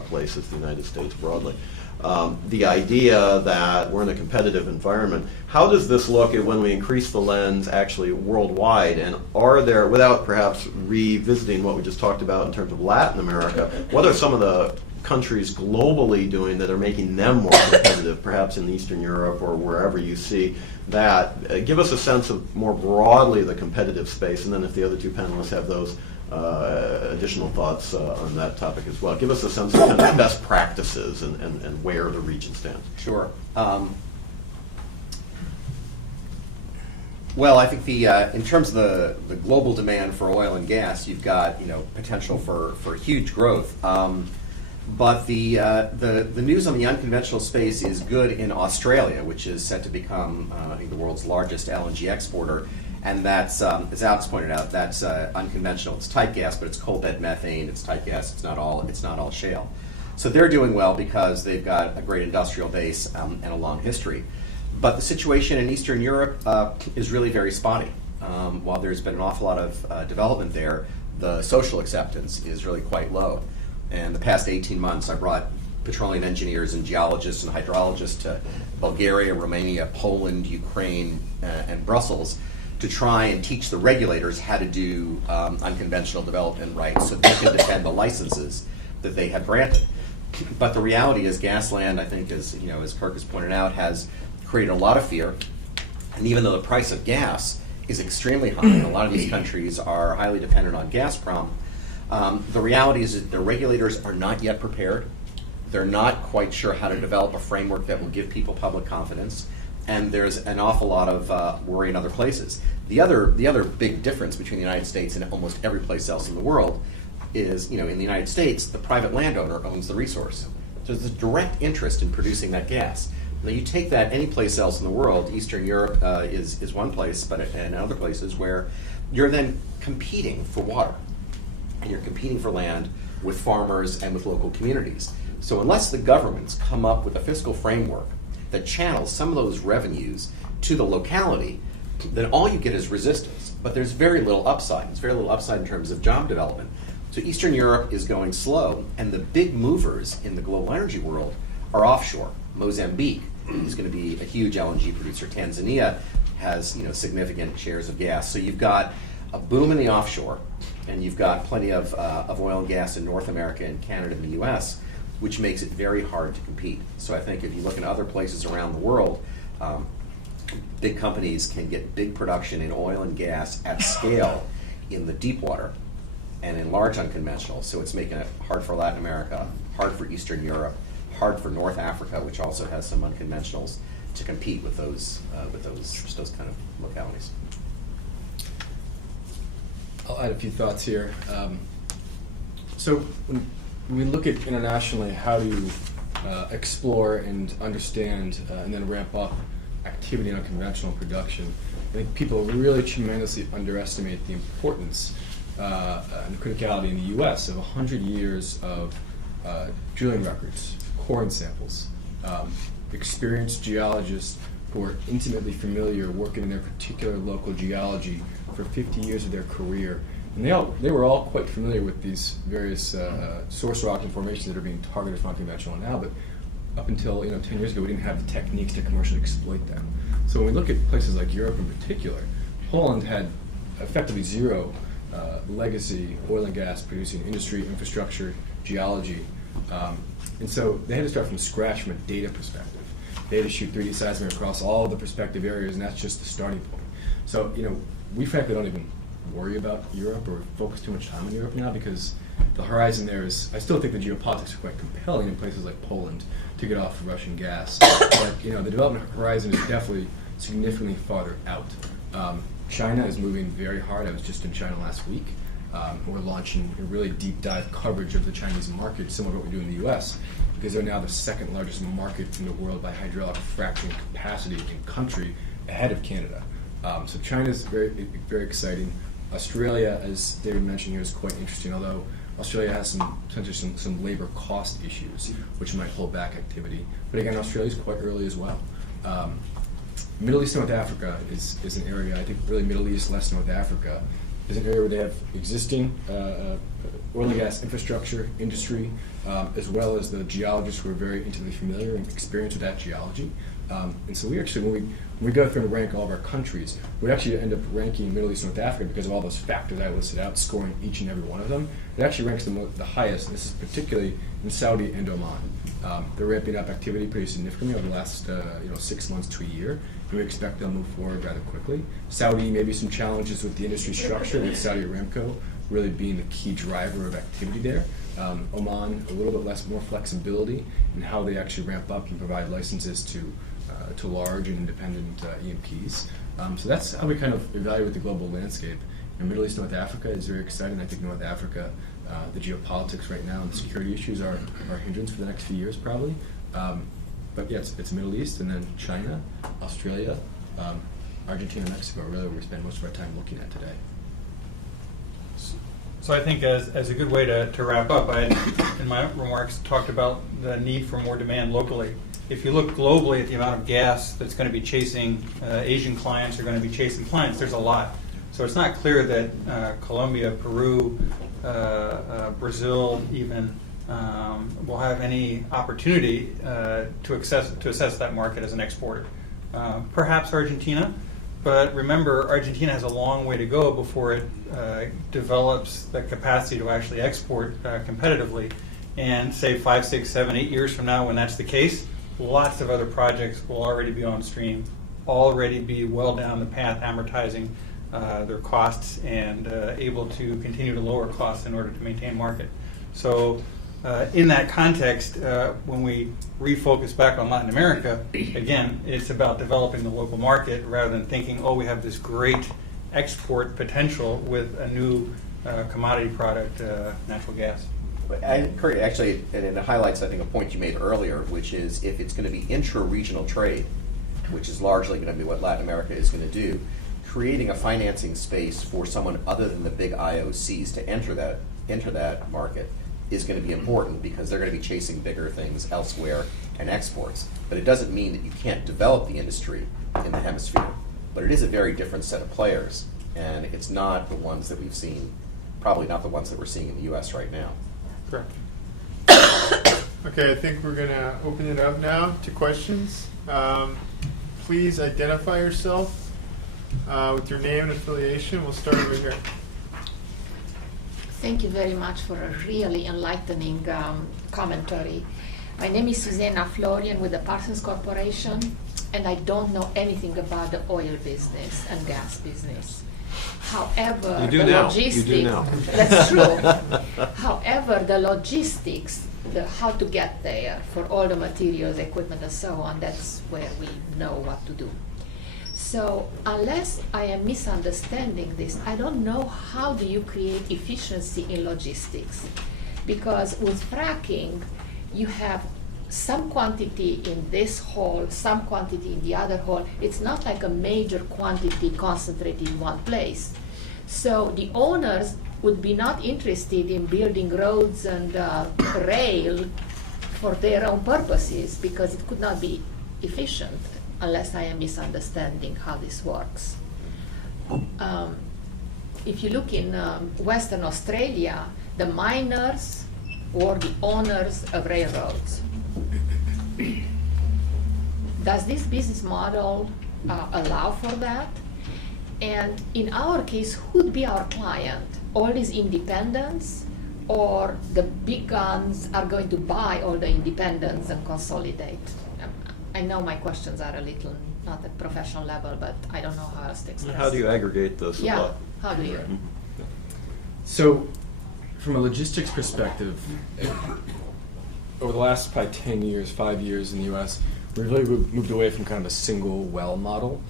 place as the United States broadly. The idea that we're in a competitive environment, how does this look at when we increase the lens actually worldwide? And are there, without perhaps revisiting what we just talked about in terms of Latin America, what are some of the countries globally doing that are making them more competitive, perhaps in Eastern Europe or wherever you see that? Give us a sense of more broadly the competitive space, and then if the other two panelists have those additional thoughts on that topic as well. Give us a sense of kind of best practices and where the region stands. Sure. Well, I think in terms of the global demand for oil and gas, you've got potential for huge growth. But the news on the unconventional space is good in Australia, which is set to become I think the world's largest LNG exporter. And that's, as Alex pointed out, that's unconventional. It's tight gas, but it's coal bed methane. It's tight gas. It's not all shale. So they're doing well because they've got a great industrial base and a long history. But the situation in Eastern Europe is really very spotty. While there's been an awful lot of development there, the social acceptance is really quite low. And the past 18 months, I brought petroleum engineers and geologists and hydrologists to Bulgaria, Romania, Poland, Ukraine, and Brussels to try and teach the regulators how to do unconventional development right so they can defend the licenses that they have granted. But the reality is, Gasland, I think, as Kirk has pointed out, has created a lot of fear. And even though the price of gas is extremely high, and a lot of these countries are highly dependent on Gazprom, the reality is that the regulators are not yet prepared. They're not quite sure how to develop a framework that will give people public confidence, and there's an awful lot of worry in other places. The other big difference between the United States and almost every place else in the world is, in the United States, the private landowner owns the resource. So there's a direct interest in producing that gas. Now you take that any place else in the world, Eastern Europe is one place, but in other places where you're then competing for water, and you're competing for land with farmers and with local communities. So unless the governments come up with a fiscal framework that channels some of those revenues to the locality, then all you get is resistance. But there's very little upside. There's very little upside in terms of job development. So Eastern Europe is going slow, and the big movers in the global energy world are offshore. Mozambique is going to be a huge LNG producer. Tanzania has significant shares of gas. So you've got a boom in the offshore, and you've got plenty of oil and gas in North America and Canada and the U.S., which makes it very hard to compete. So I think if you look in other places around the world, big companies can get big production in oil and gas at scale in the deep water and in large unconventional. So it's making it hard for Latin America, hard for Eastern Europe, hard for North Africa, which also has some unconventionals, to compete with those kind of localities. I'll add a few thoughts here. So when we look at internationally how to explore and understand and then ramp up activity in unconventional production, I think people really tremendously underestimate the importance and the criticality in the U.S. of 100 years of drilling records, core samples, experienced geologists who are intimately familiar working in their particular local geology for 50 years of their career. And they were all quite familiar with these various source rock and formations that are being targeted for unconventional now, but up until 10 years ago, we didn't have the techniques to commercially exploit them. So when we look at places like Europe in particular, Poland had effectively zero legacy oil and gas producing industry, infrastructure, geology. And so they had to start from scratch from a data perspective. They had to shoot 3D seismic across all the prospective areas, and that's just the starting point. So, we frankly don't even worry about Europe or focus too much time on Europe now, because the horizon there is, I still think the geopolitics are quite compelling in places like Poland to get off of Russian gas. But, the development horizon is definitely significantly farther out. China is moving very hard. I was just in China last week. We're launching a really deep dive coverage of the Chinese market, similar to what we do in the U.S., because they're now the second largest market in the world by hydraulic fracturing capacity in country, ahead of Canada. So China is very, very exciting. Australia, as David mentioned here, is quite interesting, although Australia has some labor cost issues, which might hold back activity. But again, Australia is quite early as well. Middle East, North Africa is an area, I think really Middle East, less North Africa, is an area where they have existing oil and gas infrastructure, industry, as well as the geologists who are very intimately familiar and experienced with that geology. And so we actually, when we go through and rank all of our countries, we actually end up ranking Middle East, North Africa because of all those factors I listed out, scoring each and every one of them. It actually ranks the highest, and this is particularly in Saudi and Oman. They're ramping up activity pretty significantly over the last 6 months to a year, and we expect they'll move forward rather quickly. Saudi, maybe some challenges with the industry structure, with Saudi Aramco really being the key driver of activity there. Oman, a little bit more flexibility in how they actually ramp up and provide licenses to large and independent E&Ps. So that's how we kind of evaluate the global landscape. And Middle East, North Africa is very exciting. I think North Africa, the geopolitics right now and the security issues are a hindrance for the next few years probably. But yeah, it's Middle East, and then China, Australia, Argentina, Mexico are really where we spend most of our time looking at today. So I think as a good way to wrap up, I, in my remarks, talked about the need for more demand locally. If you look globally at the amount of gas that's going to be chasing Asian clients are going to be chasing clients, there's a lot. So it's not clear that Colombia, Peru, Brazil even will have any opportunity to assess that market as an exporter. Perhaps Argentina, but remember, Argentina has a long way to go before it develops the capacity to actually export competitively. And say 5, 6, 7, 8 years from now, when that's the case, lots of other projects will already be on stream, already be well down the path amortizing their costs and able to continue to lower costs in order to maintain market. So in that context, when we refocus back on Latin America, again, it's about developing the local market rather than thinking, oh, we have this great export potential with a new commodity product, natural gas. Actually, and it highlights, I think, a point you made earlier, which is if it's going to be intra-regional trade, which is largely going to be what Latin America is going to do, creating a financing space for someone other than the big IOCs to enter that market is going to be important because they're going to be chasing bigger things elsewhere and exports. But it doesn't mean that you can't develop the industry in the hemisphere. But it is a very different set of players, and it's not the ones that we've seen, probably not the ones that we're seeing in the U.S. right now. Correct. Okay, I think we're going to open it up now to questions. Please identify yourself with your name and affiliation. We'll start over here. Thank you very much for a really enlightening commentary. My name is Susanna Florian with the Parsons Corporation, and I don't know anything about the oil business and gas business. However, You do the now. logistics, You do now. That's true. However, the logistics, how to get there for all the materials, equipment, and so on, that's where we know what to do. So unless I am misunderstanding this, I don't know how do you create efficiency in logistics. Because with fracking, you have some quantity in this hole, some quantity in the other hole. It's not like a major quantity concentrated in one place. So the owners would be not interested in building roads and rail for their own purposes because it could not be efficient unless I am misunderstanding how this works. If you look in Western Australia, the miners or the owners of railroads, does this business model allow for that? And in our case, who would be our client? All these independents, or the big guns are going to buy all the independents and consolidate? I know my questions are a little not at professional level, but I don't know how else to express. How do you aggregate the supply? Yeah, how do you? So, from a logistics perspective, over the last probably 10 years, 5 years in the U.S., we've really moved away from kind of a single well model.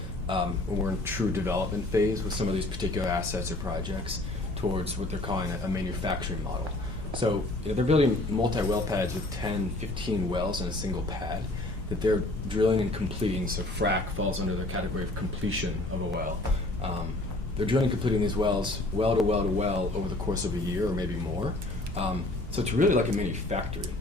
We're in true development phase with some of these particular assets or projects towards what they're calling a manufacturing model. So they're building multi-well pads with 10, 15 wells in a single pad that they're drilling and completing. So frac falls under the category of completion of a well. They're drilling and completing these wells well to well to well over the course of a year or maybe more. So it's really like a mini factory.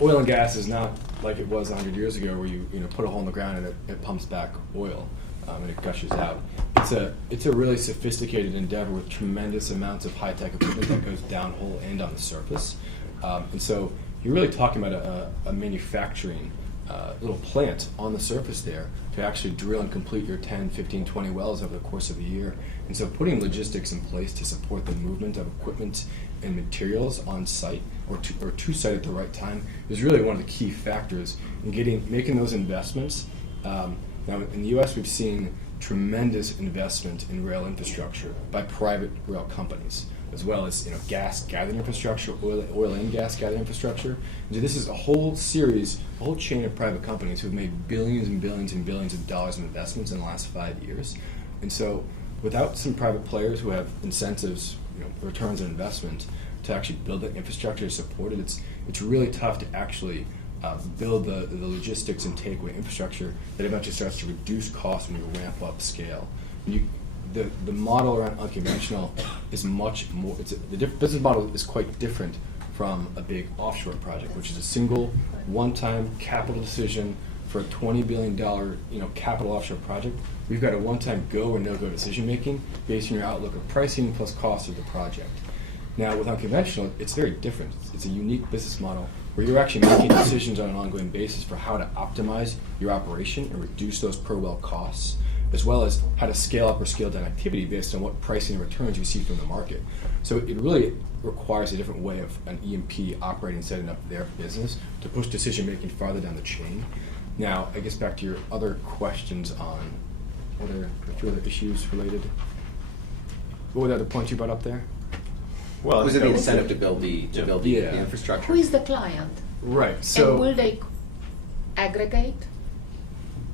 Oil and gas is not like it was 100 years ago where you put a hole in the ground and it pumps back oil and it gushes out. It's a really sophisticated endeavor with tremendous amounts of high-tech equipment that goes downhole and on the surface. And so you're really talking about a manufacturing little plant on the surface there to actually drill and complete your 10, 15, 20 wells over the course of a year. And so putting logistics in place to support the movement of equipment and materials on site or to site at the right time is really one of the key factors in making those investments. Now in the U.S. we've seen tremendous investment in rail infrastructure by private rail companies, as well as gas gathering infrastructure, oil and gas gathering infrastructure. And so this is a whole chain of private companies who have made billions and billions and billions of dollars in investments in the last 5 years. And so without some private players who have incentives, returns on investment to actually build that infrastructure to support it, it's really tough to actually build the logistics and takeaway infrastructure that eventually starts to reduce costs when you ramp up scale. The model around unconventional is much more. The business model is quite different from a big offshore project, which is a single, one-time capital decision for a $20 billion capital offshore project. We've got a one-time go or no-go decision making based on your outlook of pricing plus cost of the project. Now with unconventional, it's very different. It's a unique business model where you're actually making decisions on an ongoing basis for how to optimize your operation and reduce those per well costs. as well as how to scale up or scale down activity based on what pricing and returns you see from the market. So it really requires a different way of an E&P operating and setting up their business to push decision making farther down the chain. Now, I guess back to your other questions on what are a few other issues related. What were the other points you brought up there? Well, Was it the that incentive to build the Yeah. infrastructure? Who is the client? Right. And So will they aggregate?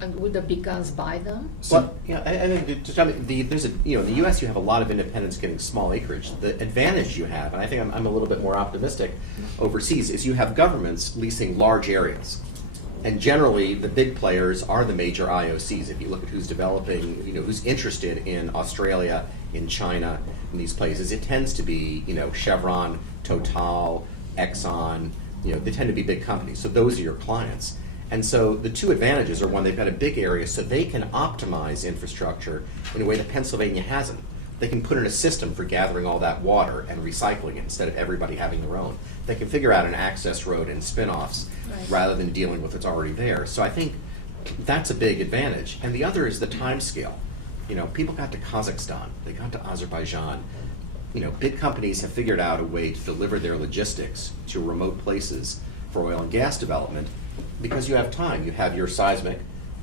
And will the big guns buy them? Well, yeah, I think there's a in the U.S. you have a lot of independents getting small acreage. The advantage you have, and I think I'm a little bit more optimistic overseas, is you have governments leasing large areas, and generally the big players are the major IOCs. If you look at who's developing, who's interested in Australia, in China, in these places, it tends to be Chevron, Total, Exxon. They tend to be big companies. So those are your clients. And so the two advantages are, one, they've got a big area, so they can optimize infrastructure in a way that Pennsylvania hasn't. They can put in a system for gathering all that water and recycling it instead of everybody having their own. They can figure out an access road and spin-offs rather than dealing with what's already there. So I think that's a big advantage. And the other is the time scale. People got to Kazakhstan, they got to Azerbaijan. Big companies have figured out a way to deliver their logistics to remote places for oil and gas development, because you have time. You have your seismic,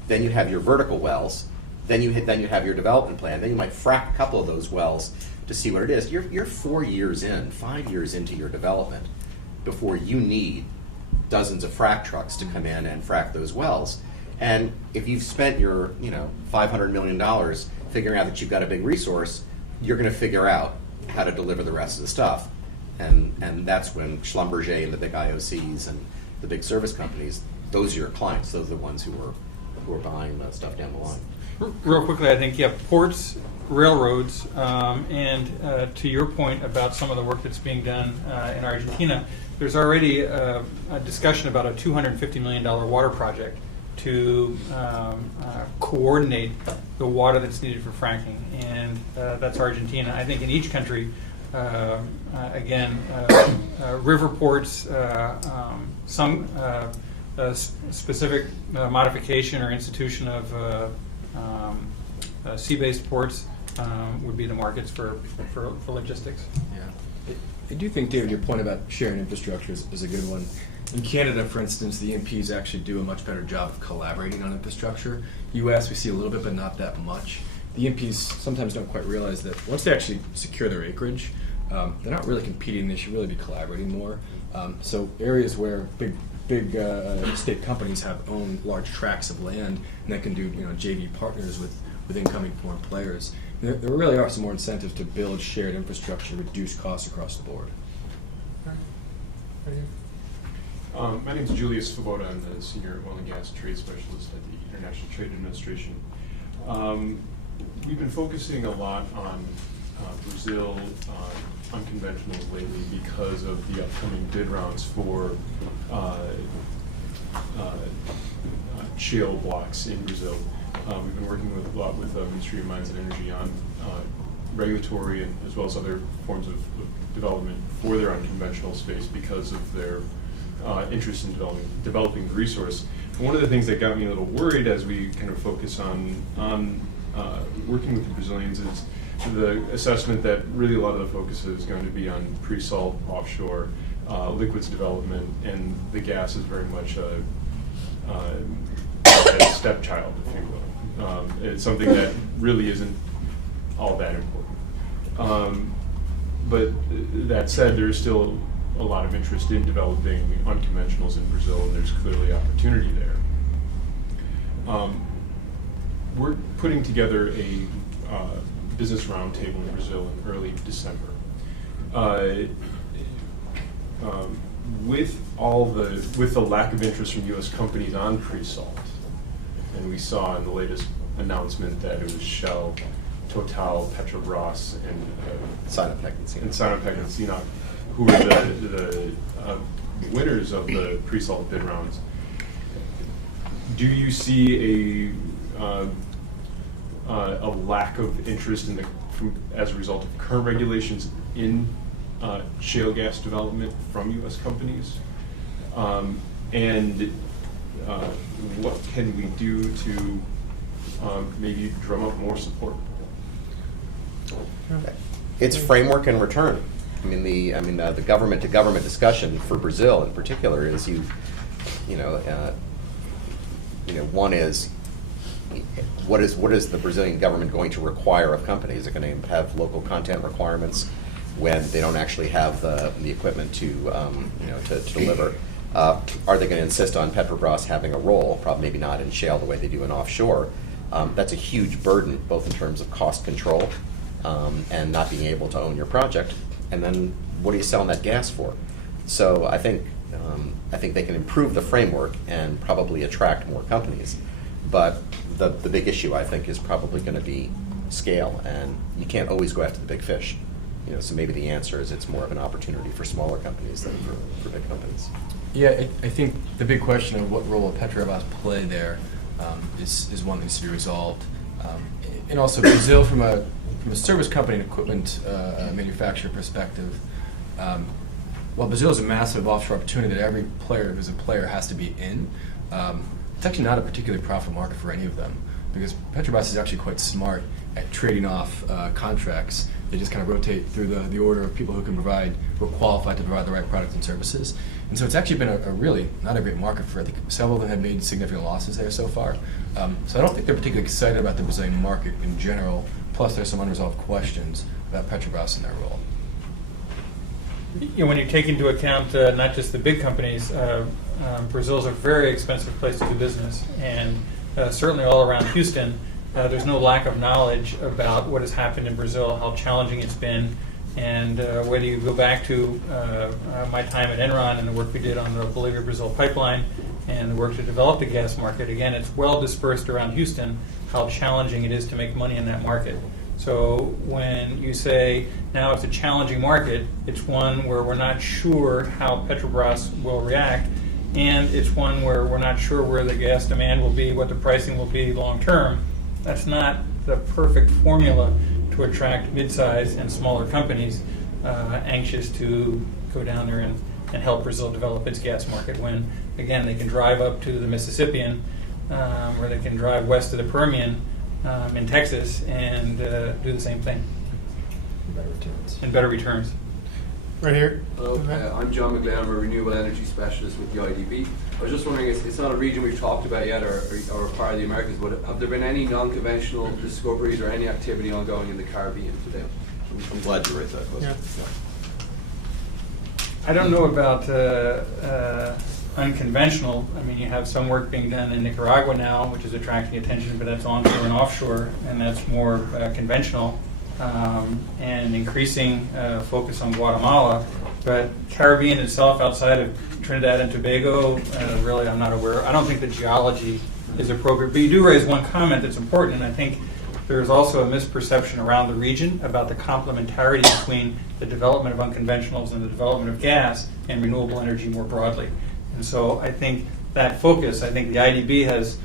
then you have your vertical wells, then you have your development plan, then you might frack a couple of those wells to see what it is. You're 4 years in, 5 years into your development before you need dozens of frack trucks to come in and frack those wells. And if you've spent your $500 million figuring out that you've got a big resource, you're going to figure out how to deliver the rest of the stuff. And that's when Schlumberger and the big IOCs and the big service companies, those are your clients. Those are the ones who are buying stuff down the line. Real quickly, I think, ports, railroads, and to your point about some of the work that's being done in Argentina, there's already a discussion about a $250 million water project to coordinate the water that's needed for fracking, and that's Argentina. I think in each country, river ports, some specific modification or institution of sea-based ports would be the markets for logistics. yeah. I do think, David, your point about sharing infrastructure is a good one. In Canada, for instance, the E&Ps actually do a much better job of collaborating on infrastructure. U.S., we see a little bit, but not that much. The E&Ps sometimes don't quite realize that once they actually secure their acreage, they're not really competing. They should really be collaborating more. So areas where big state companies have owned large tracts of land and that can do JV partners with incoming foreign players. There really are some more incentives to build shared infrastructure, reduce costs across the board. My name is Julius Svoboda. I'm the Senior Oil and Gas Trade Specialist at the International Trade Administration. We've been focusing a lot on Brazil, unconventionals lately because of the upcoming bid rounds for shale blocks in Brazil. We've been working a lot with Ministry of Mines and Energy on regulatory and as well as other forms of development for their unconventional space because of their interest in developing the resource. And one of the things that got me a little worried as we kind of focus on working with the Brazilians is the assessment that really a lot of the focus is going to be on pre-salt offshore liquids development, and the gas is very much a stepchild, if you will. It's something that really isn't all that important. But that said, there's still a lot of interest in developing unconventionals in Brazil, and there's clearly opportunity there. We're putting together a business roundtable in Brazil in early December. With the lack of interest from U.S. companies on pre-salt, and we saw in the latest announcement that it was Shell, Total, Petrobras, and Sinopec and CNOOC, who were the winners of the pre-salt bid rounds. Do you see a lack of interest as a result of current regulations in shale gas development from U.S. companies? And what can we do to maybe drum up more support. It's framework and return. I mean, the government-to-government discussion for Brazil in particular is one is what is the Brazilian government going to require of companies? Is it going to have local content requirements when they don't actually have the equipment to deliver? Are they going to insist on Petrobras having a role? Probably maybe not in shale the way they do in offshore. That's a huge burden, both in terms of cost control and not being able to own your project. And then what are you selling that gas for? So I think they can improve the framework and probably attract more companies. But the big issue, I think, is probably going to be scale, and you can't always go after the big fish. So maybe the answer is it's more of an opportunity for smaller companies than for big companies. Yeah, I think the big question of what role will Petrobras play there is one that needs to be resolved. And also Brazil, from a service company and equipment manufacturer perspective, while Brazil is a massive offshore opportunity that every player who's a player has to be in, it's actually not a particularly profitable market for any of them, because Petrobras is actually quite smart at trading off contracts. They just kind of rotate through the order of people who are qualified to provide the right products and services. And so it's actually been a really not a great market for, I think several of them have made significant losses there so far. So I don't think they're particularly excited about the Brazilian market in general, plus there's some unresolved questions about Petrobras and their role. When you take into account not just the big companies, Brazil is a very expensive place to do business, and certainly all around Houston, there's no lack of knowledge about what has happened in Brazil, how challenging it's been, and whether you go back to my time at Enron and the work we did on the Bolivia-Brazil pipeline and the work to develop the gas market, again, it's well dispersed around Houston how challenging it is to make money in that market. So when you say now it's a challenging market, it's one where we're not sure how Petrobras will react, and it's one where we're not sure where the gas demand will be, what the pricing will be long term. That's not the perfect formula to attract mid-sized and smaller companies anxious to go down there and help Brazil develop its gas market, when, again, they can drive up to the Mississippian or they can drive west to the Permian in Texas and do the same thing. And better returns. Right here. Hello, I'm John McGlynn. I'm a renewable energy specialist with the IDB. I was just wondering, it's not a region we've talked about yet or part of the Americas, but have there been any non-conventional discoveries or any activity ongoing in the Caribbean today? I'm glad you raised that question. Yeah. I don't know about unconventional. I mean, you have some work being done in Nicaragua now, which is attracting attention, but that's onshore and offshore, and that's more conventional. And increasing focus on Guatemala. But Caribbean itself, outside of Trinidad and Tobago, really I'm not aware. I don't think the geology is appropriate. But you do raise one comment that's important, and I think there's also a misperception around the region about the complementarity between the development of unconventionals and the development of gas and renewable energy more broadly. And so I think that focus, I think the IDB has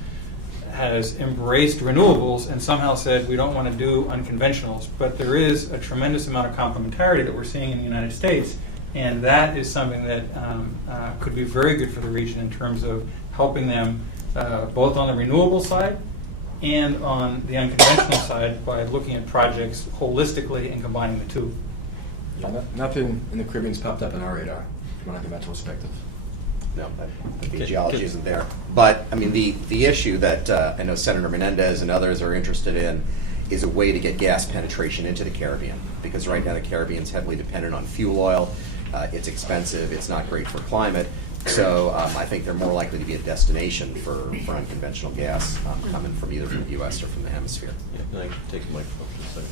embraced renewables and somehow said we don't want to do unconventionals, but there is a tremendous amount of complementarity that we're seeing in the United States, and that is something that could be very good for the region in terms of helping them both on the renewable side and on the unconventional side by looking at projects holistically and combining the two. Yeah, nothing in the Caribbean's popped up on our radar from an unconventional perspective. No, the geology isn't there. But, I mean, the issue that I know Senator Menendez and others are interested in is a way to get gas penetration into the Caribbean, because right now the Caribbean's heavily dependent on fuel oil. It's expensive. It's not great for climate. So I think they're more likely to be a destination for unconventional gas coming from either from the U.S. or from the hemisphere. Yeah, can I take the microphone for a second?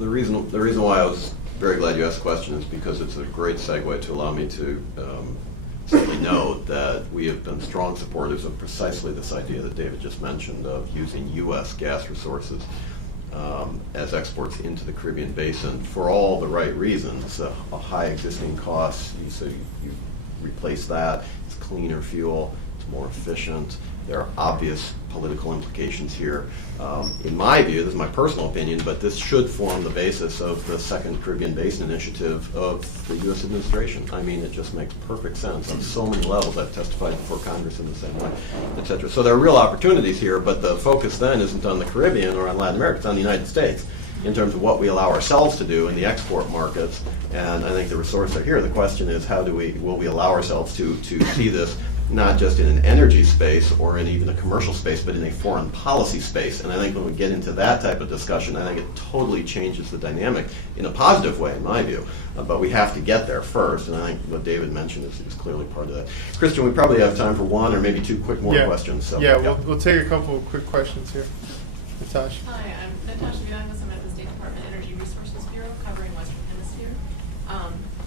The reason why I was very glad you asked the question is because it's a great segue to allow me to simply note that we have been strong supporters of precisely this idea that David just mentioned of using U.S. gas resources as exports into the Caribbean basin for all the right reasons. A high existing cost, so you replace that, it's cleaner fuel, it's more efficient, There are obvious political implications here. In my view, this is my personal opinion, but this should form the basis of the Second Caribbean Basin Initiative of the U.S. administration. I mean, it just makes perfect sense on so many levels. I've testified before Congress in the same way, et cetera. So there are real opportunities here, but the focus then isn't on the Caribbean or on Latin America, it's on the United States in terms of what we allow ourselves to do in the export markets. And I think the resources are here. The question is, will we allow ourselves to see this not just in an energy space or in even a commercial space, but in a foreign policy space. And I think when we get into that type of discussion, I think it totally changes the dynamic in a positive way, in my view. But we have to get there first, and I think what David mentioned is clearly part of that. Christian, we probably have time for one or maybe two quick more questions. So, We'll take a couple of quick questions here. Natasha. Hi, I'm Natasha Villanueva. I'm at the State Department Energy Resources Bureau covering Western Hemisphere.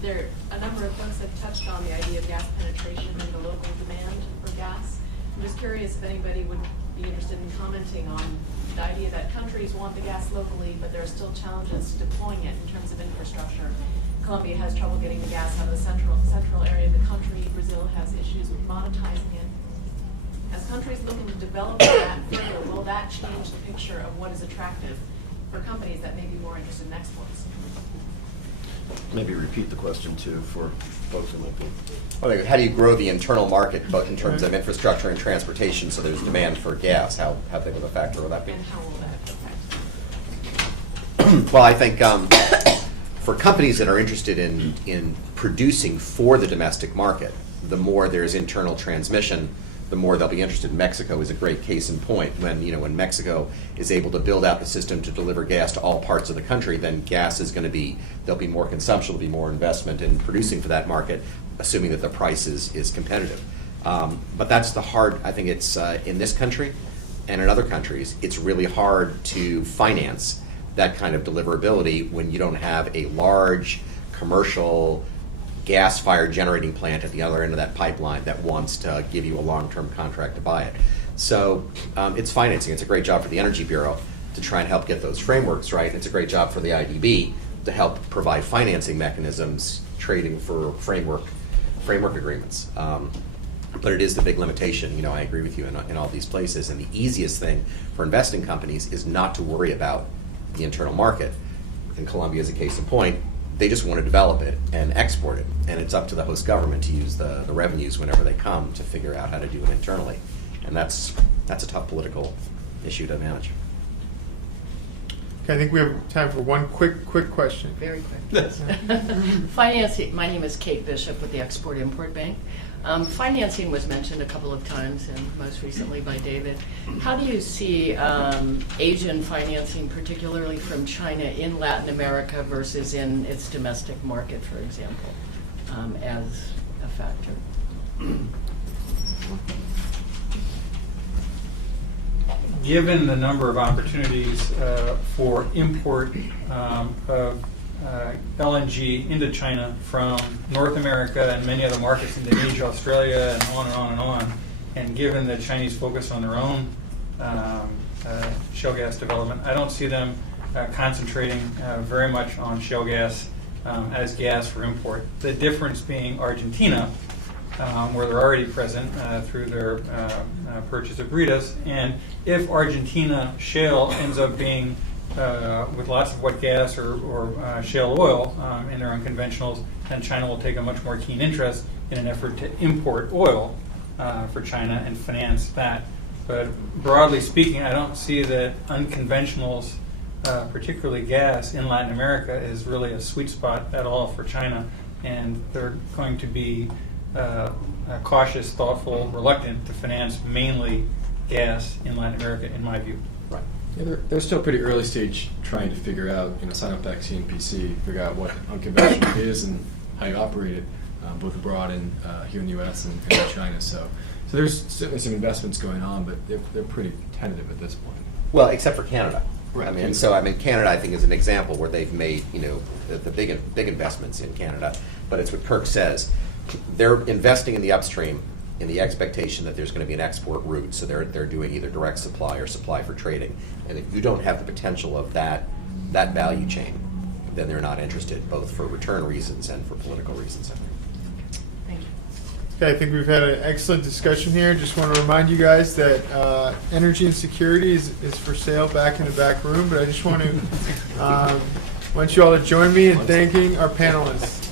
There a number of folks have touched on the idea of gas penetration and the local demand for gas. I'm just curious if anybody would be interested in commenting on the idea that countries want the gas locally, but there are still challenges to deploying it in terms of infrastructure. Colombia has trouble getting the gas out of the central area of the country. Brazil has issues with monetizing it. As countries looking to develop that further, will that change the picture of what is attractive for companies that may be more interested in exports? Maybe repeat the question, too, for folks who might be. Well, how do you grow the internal market, both in terms of infrastructure and transportation, so there's demand for gas? How big of a factor will that be? And how will that affect? Well, I think for companies that are interested in producing for the domestic market, the more there's internal transmission, the more they'll be interested. Mexico is a great case in point. When Mexico is able to build out the system to deliver gas to all parts of the country, then gas is going to be, there'll be more consumption, there'll be more investment in producing for that market, assuming that the price is competitive. But that's the hard, I think it's in this country and in other countries, it's really hard to finance that kind of deliverability when you don't have a large commercial gas-fired generating plant at the other end of that pipeline that wants to give you a long-term contract to buy it. So it's financing. It's a great job for the Energy Bureau to try and help get those frameworks right. And it's a great job for the IDB to help provide financing mechanisms, trading for framework agreements. But it is the big limitation. I agree with you in all these places. And the easiest thing for investing companies is not to worry about the internal market. And Colombia is a case in point. They just want to develop it and export it, and it's up to the host government to use the revenues whenever they come to figure out how to do it internally, and that's a tough political issue to manage. Okay, I think we have time for one quick question. Very quick. Financing. My name is Kate Bishop with the Export-Import Bank. Financing was mentioned a couple of times, and most recently by David. How do you see Asian financing, particularly from China, in Latin America versus in its domestic market, for example, as a factor? Given the number of opportunities for import of LNG into China from North America and many other markets, Indonesia, Australia, and on and on and on, and given the Chinese focus on their own shale gas development, I don't see them concentrating very much on shale gas as gas for import. The difference being Argentina, where they're already present through their purchase of Bridas, and if Argentina shale ends up being with lots of wet gas or shale oil in their unconventionals, then China will take a much more keen interest in an effort to import oil for China and finance that. But broadly speaking, I don't see that unconventionals, particularly gas in Latin America, is really a sweet spot at all for China, and they're going to be cautious, thoughtful, reluctant to finance mainly gas in Latin America, in my view. Right. Yeah, they're still pretty early stage trying to figure out, sign up X, CNPC, figure out what unconventional is and how you operate it, both abroad and here in the U.S. and in China. So there's certainly some investments going on, but they're pretty tentative at this point. Well, except for Canada. Right. Canada, I think, is an example where they've made, the big investments in Canada. But it's what Kirk says. They're investing in the upstream in the expectation that there's going to be an export route, so they're doing either direct supply or supply for trading. And if you don't have the potential of that value chain, then they're not interested, both for return reasons and for political reasons. Thank you. Okay, I think we've had an excellent discussion here. Just want to remind you guys that energy and security is for sale back in the back room, but I just want to want you all to join me in thanking our panelists.